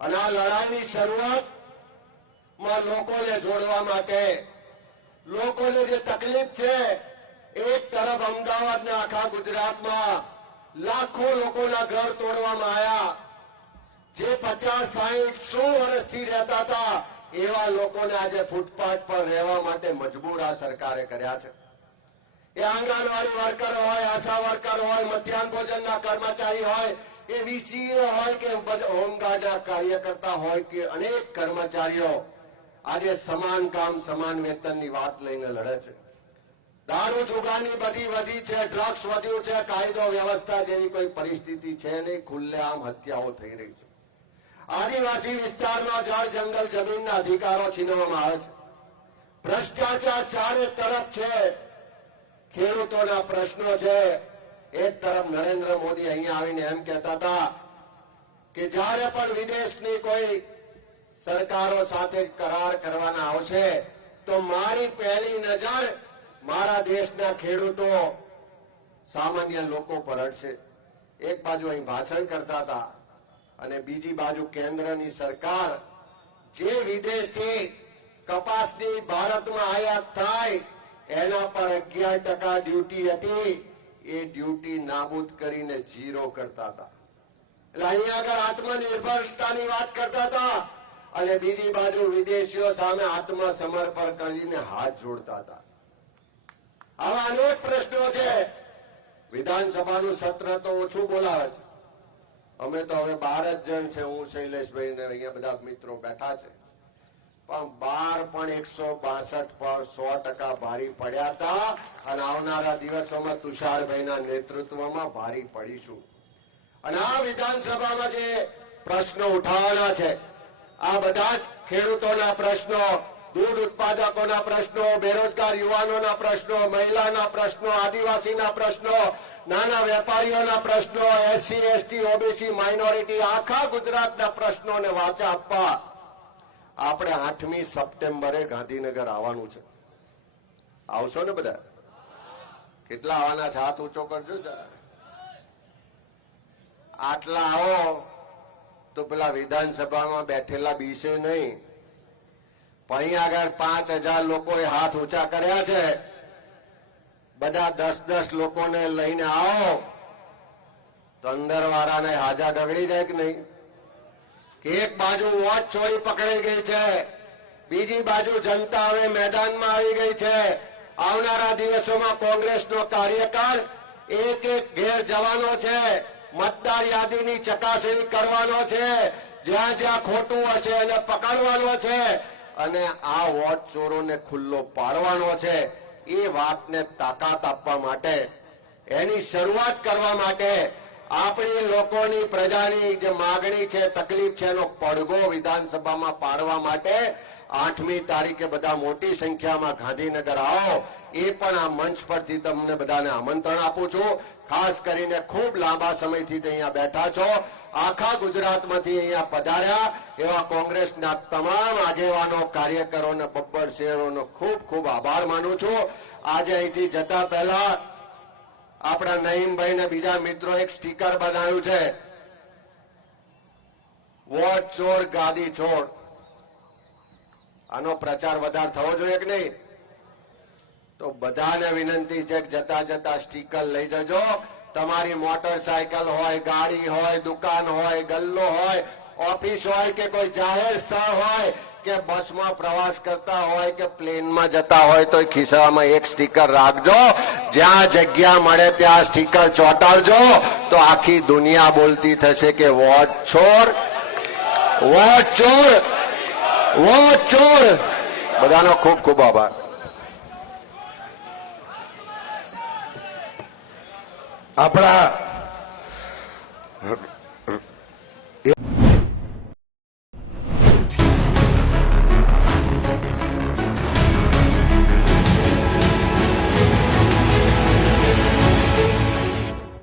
અને આ લડાઈની શરૂઆત લોકોને જોડવા માટે, લોકોને જે તકલીફ છે, એક તરફ અમદાવાદના આખા ગુજરાતમાં લાખો લોકોના ઘર તોડવામાં આવ્યા. જે 50, 60, 100 વર્ષથી રહેતા હતા એવા લોકોને આજે ફૂટપાથ પર રહેવા માટે મજબૂર આ સરકારે કર્યા છે. એ આંગણવાડી વર્કર હોય, આશા વર્કર હોય, મધ્યાહન ભોજનના કર્મચારી હોય, એ વીસીએ હોય કે હોમગાર્ડના કાર્યકર્તા હોય કે અનેક કર્મચારીઓ આજે સમાન કામ સમાન વેતનની વાત લઈને લડે છે. દારૂ જુગારની બધી વધી છે, ડ્રગ્સ વધ્યું છે, કાયદો વ્યવસ્થા જેવી કોઈ પરિસ્થિતિ છે નહીં. ખુલ્લેઆમ હત્યાઓ થઈ રહી છે. આદિવાસી વિસ્તારમાં જળ જંગલ જમીનના અધિકારો છીનવવામાં આવે છે. ભ્રષ્ટાચાર ચારે તરફ છે. ખેડૂતોના પ્રશ્નો છે. એક તરફ નરેન્દ્ર મોદી અહીંયા આવીને એમ કહેતા હતા કે જ્યારે પણ વિદેશની કોઈ સરકારો સાથે કરાર કરવાના આવશે તો મારી પહેલી નજર મારા દેશના ખેડૂતો, સામાન્ય લોકો પર હશે. એક બાજુ અહીં ભાષણ કરતા હતા અને બીજી બાજુ કેન્દ્રની સરકાર જે વિદેશથી કપાસની ભારતમાં આયાત થાય એના પર 11% ડ્યુટી હતી, એ ડ્યુટી નાબૂદ કરીને 0 કરતા હતા. એટલે અહીંયા આગળ આત્મનિર્ભરતાની વાત કરતા હતા અને બીજી બાજુ વિદેશીઓ સામે આત્મસમર્પણ કરીને હાથ જોડતા હતા. આવા અનેક પ્રશ્નો છે. વિધાનસભાનું સત્ર તો ઓછું બોલાવે છે. અમે તો હવે 12 જ જણ છે, હું શૈલેષભાઈ ને અહીંયા બધા મિત્રો બેઠા છે, પણ 12 પણ 162 પર 100% ભારી પડ્યા હતા અને આવનારા દિવસોમાં તુષારભાઈના નેતૃત્વમાં ભારી પડીશું. અને આ વિધાનસભામાં જે પ્રશ્નો ઉઠાવવાના છે, આ બધા જ ખેડૂતોના પ્રશ્નો, દૂધ ઉત્પાદકોના પ્રશ્નો, બેરોજગાર યુવાનોના પ્રશ્નો, મહિલાના પ્રશ્નો, આદિવાસીના પ્રશ્નો, નાના વેપારીઓના પ્રશ્નો, SC, ST, OBC, માઇનોરિટી, આખા ગુજરાતના પ્રશ્નોને વાચા આપવા આપણે 8મી સપ્ટેમ્બરે ગાંધીનગર આવવાનું છે. આવશો ને બધા? કેટલા આવવાના છે? હાથ ઊંચો કરજો જરા. આટલા આવો તો પેલા વિધાનસભામાં બેઠેલા બીસે નહીં. પણ અહીંયા આગળ 5000 લોકોએ હાથ ઊંચા કર્યા છે. બધા 10-10 લોકોને લઈને આવો તો અંદર વાળાને હાજા ડગડી જાય કે નહીં? કે એક બાજુ વોટ ચોરી પકડાઈ ગઈ છે, બીજી બાજુ જનતા હવે મેદાનમાં આવી ગઈ છે. આવનારા દિવસોમાં કોંગ્રેસનો કાર્યકાળ એક ઘેર જવાનો છે, મતદાર યાદીની ચકાસણી કરવાનો છે, જ્યાં જ્યાં ખોટું હશે એને પકડવાનો છે અને આ વોટ ચોરોને ખુલ્લો પાડવાનો છે. એ વાતને તાકાત આપવા માટે, એની શરૂઆત કરવા માટે, આપણી લોકોની પ્રજાની જે માગણી છે, તકલીફ છે, એનો પડઘો વિધાનસભામાં પાડવા માટે 8મી તારીખે બધા મોટી સંખ્યામાં ગાંધીનગર આવો. એ પણ આ મંચ પરથી તમને બધાને આમંત્રણ આપું છું. ખાસ કરીને ખૂબ લાંબા સમયથી અહીંયા બેઠા છો, આખા ગુજરાતમાંથી અહીંયા પધાર્યા એવા કોંગ્રેસના તમામ આગેવાનો, કાર્યકરોને, બબ્બર શેરોનો ખૂબ ખૂબ આભાર માનું છું. આજે અહીંથી જતા પહેલા આપણા નઈમભાઈ ને બીજા મિત્રો એક સ્ટીકર બનાવ્યું છે, વોટ ચોર ગાદી છોડ. આનો પ્રચાર વધારે થવો જોઈએ કે નહીં? તો બધાને વિનંતી છે કે જતા જતા સ્ટીકર લઈ જજો. તમારી મોટરસાયકલ હોય, ગાડી હોય, દુકાન હોય, ગલ્લો હોય, ઓફિસ હોય કે કોઈ જાહેર સ્થળ હોય કે બસમાં પ્રવાસ કરતા હોય કે પ્લેનમાં જતા હોય તો ખિસ્સામાં એક સ્ટીકર રાખજો. જ્યાં જગ્યા મળે ત્યાં સ્ટીકર ચોંટાડજો તો આખી દુનિયા બોલતી થશે કે વોટ ચોર, વોટ ચોર, વોટ ચોર. બધાનો ખૂબ ખૂબ આભાર. આપણા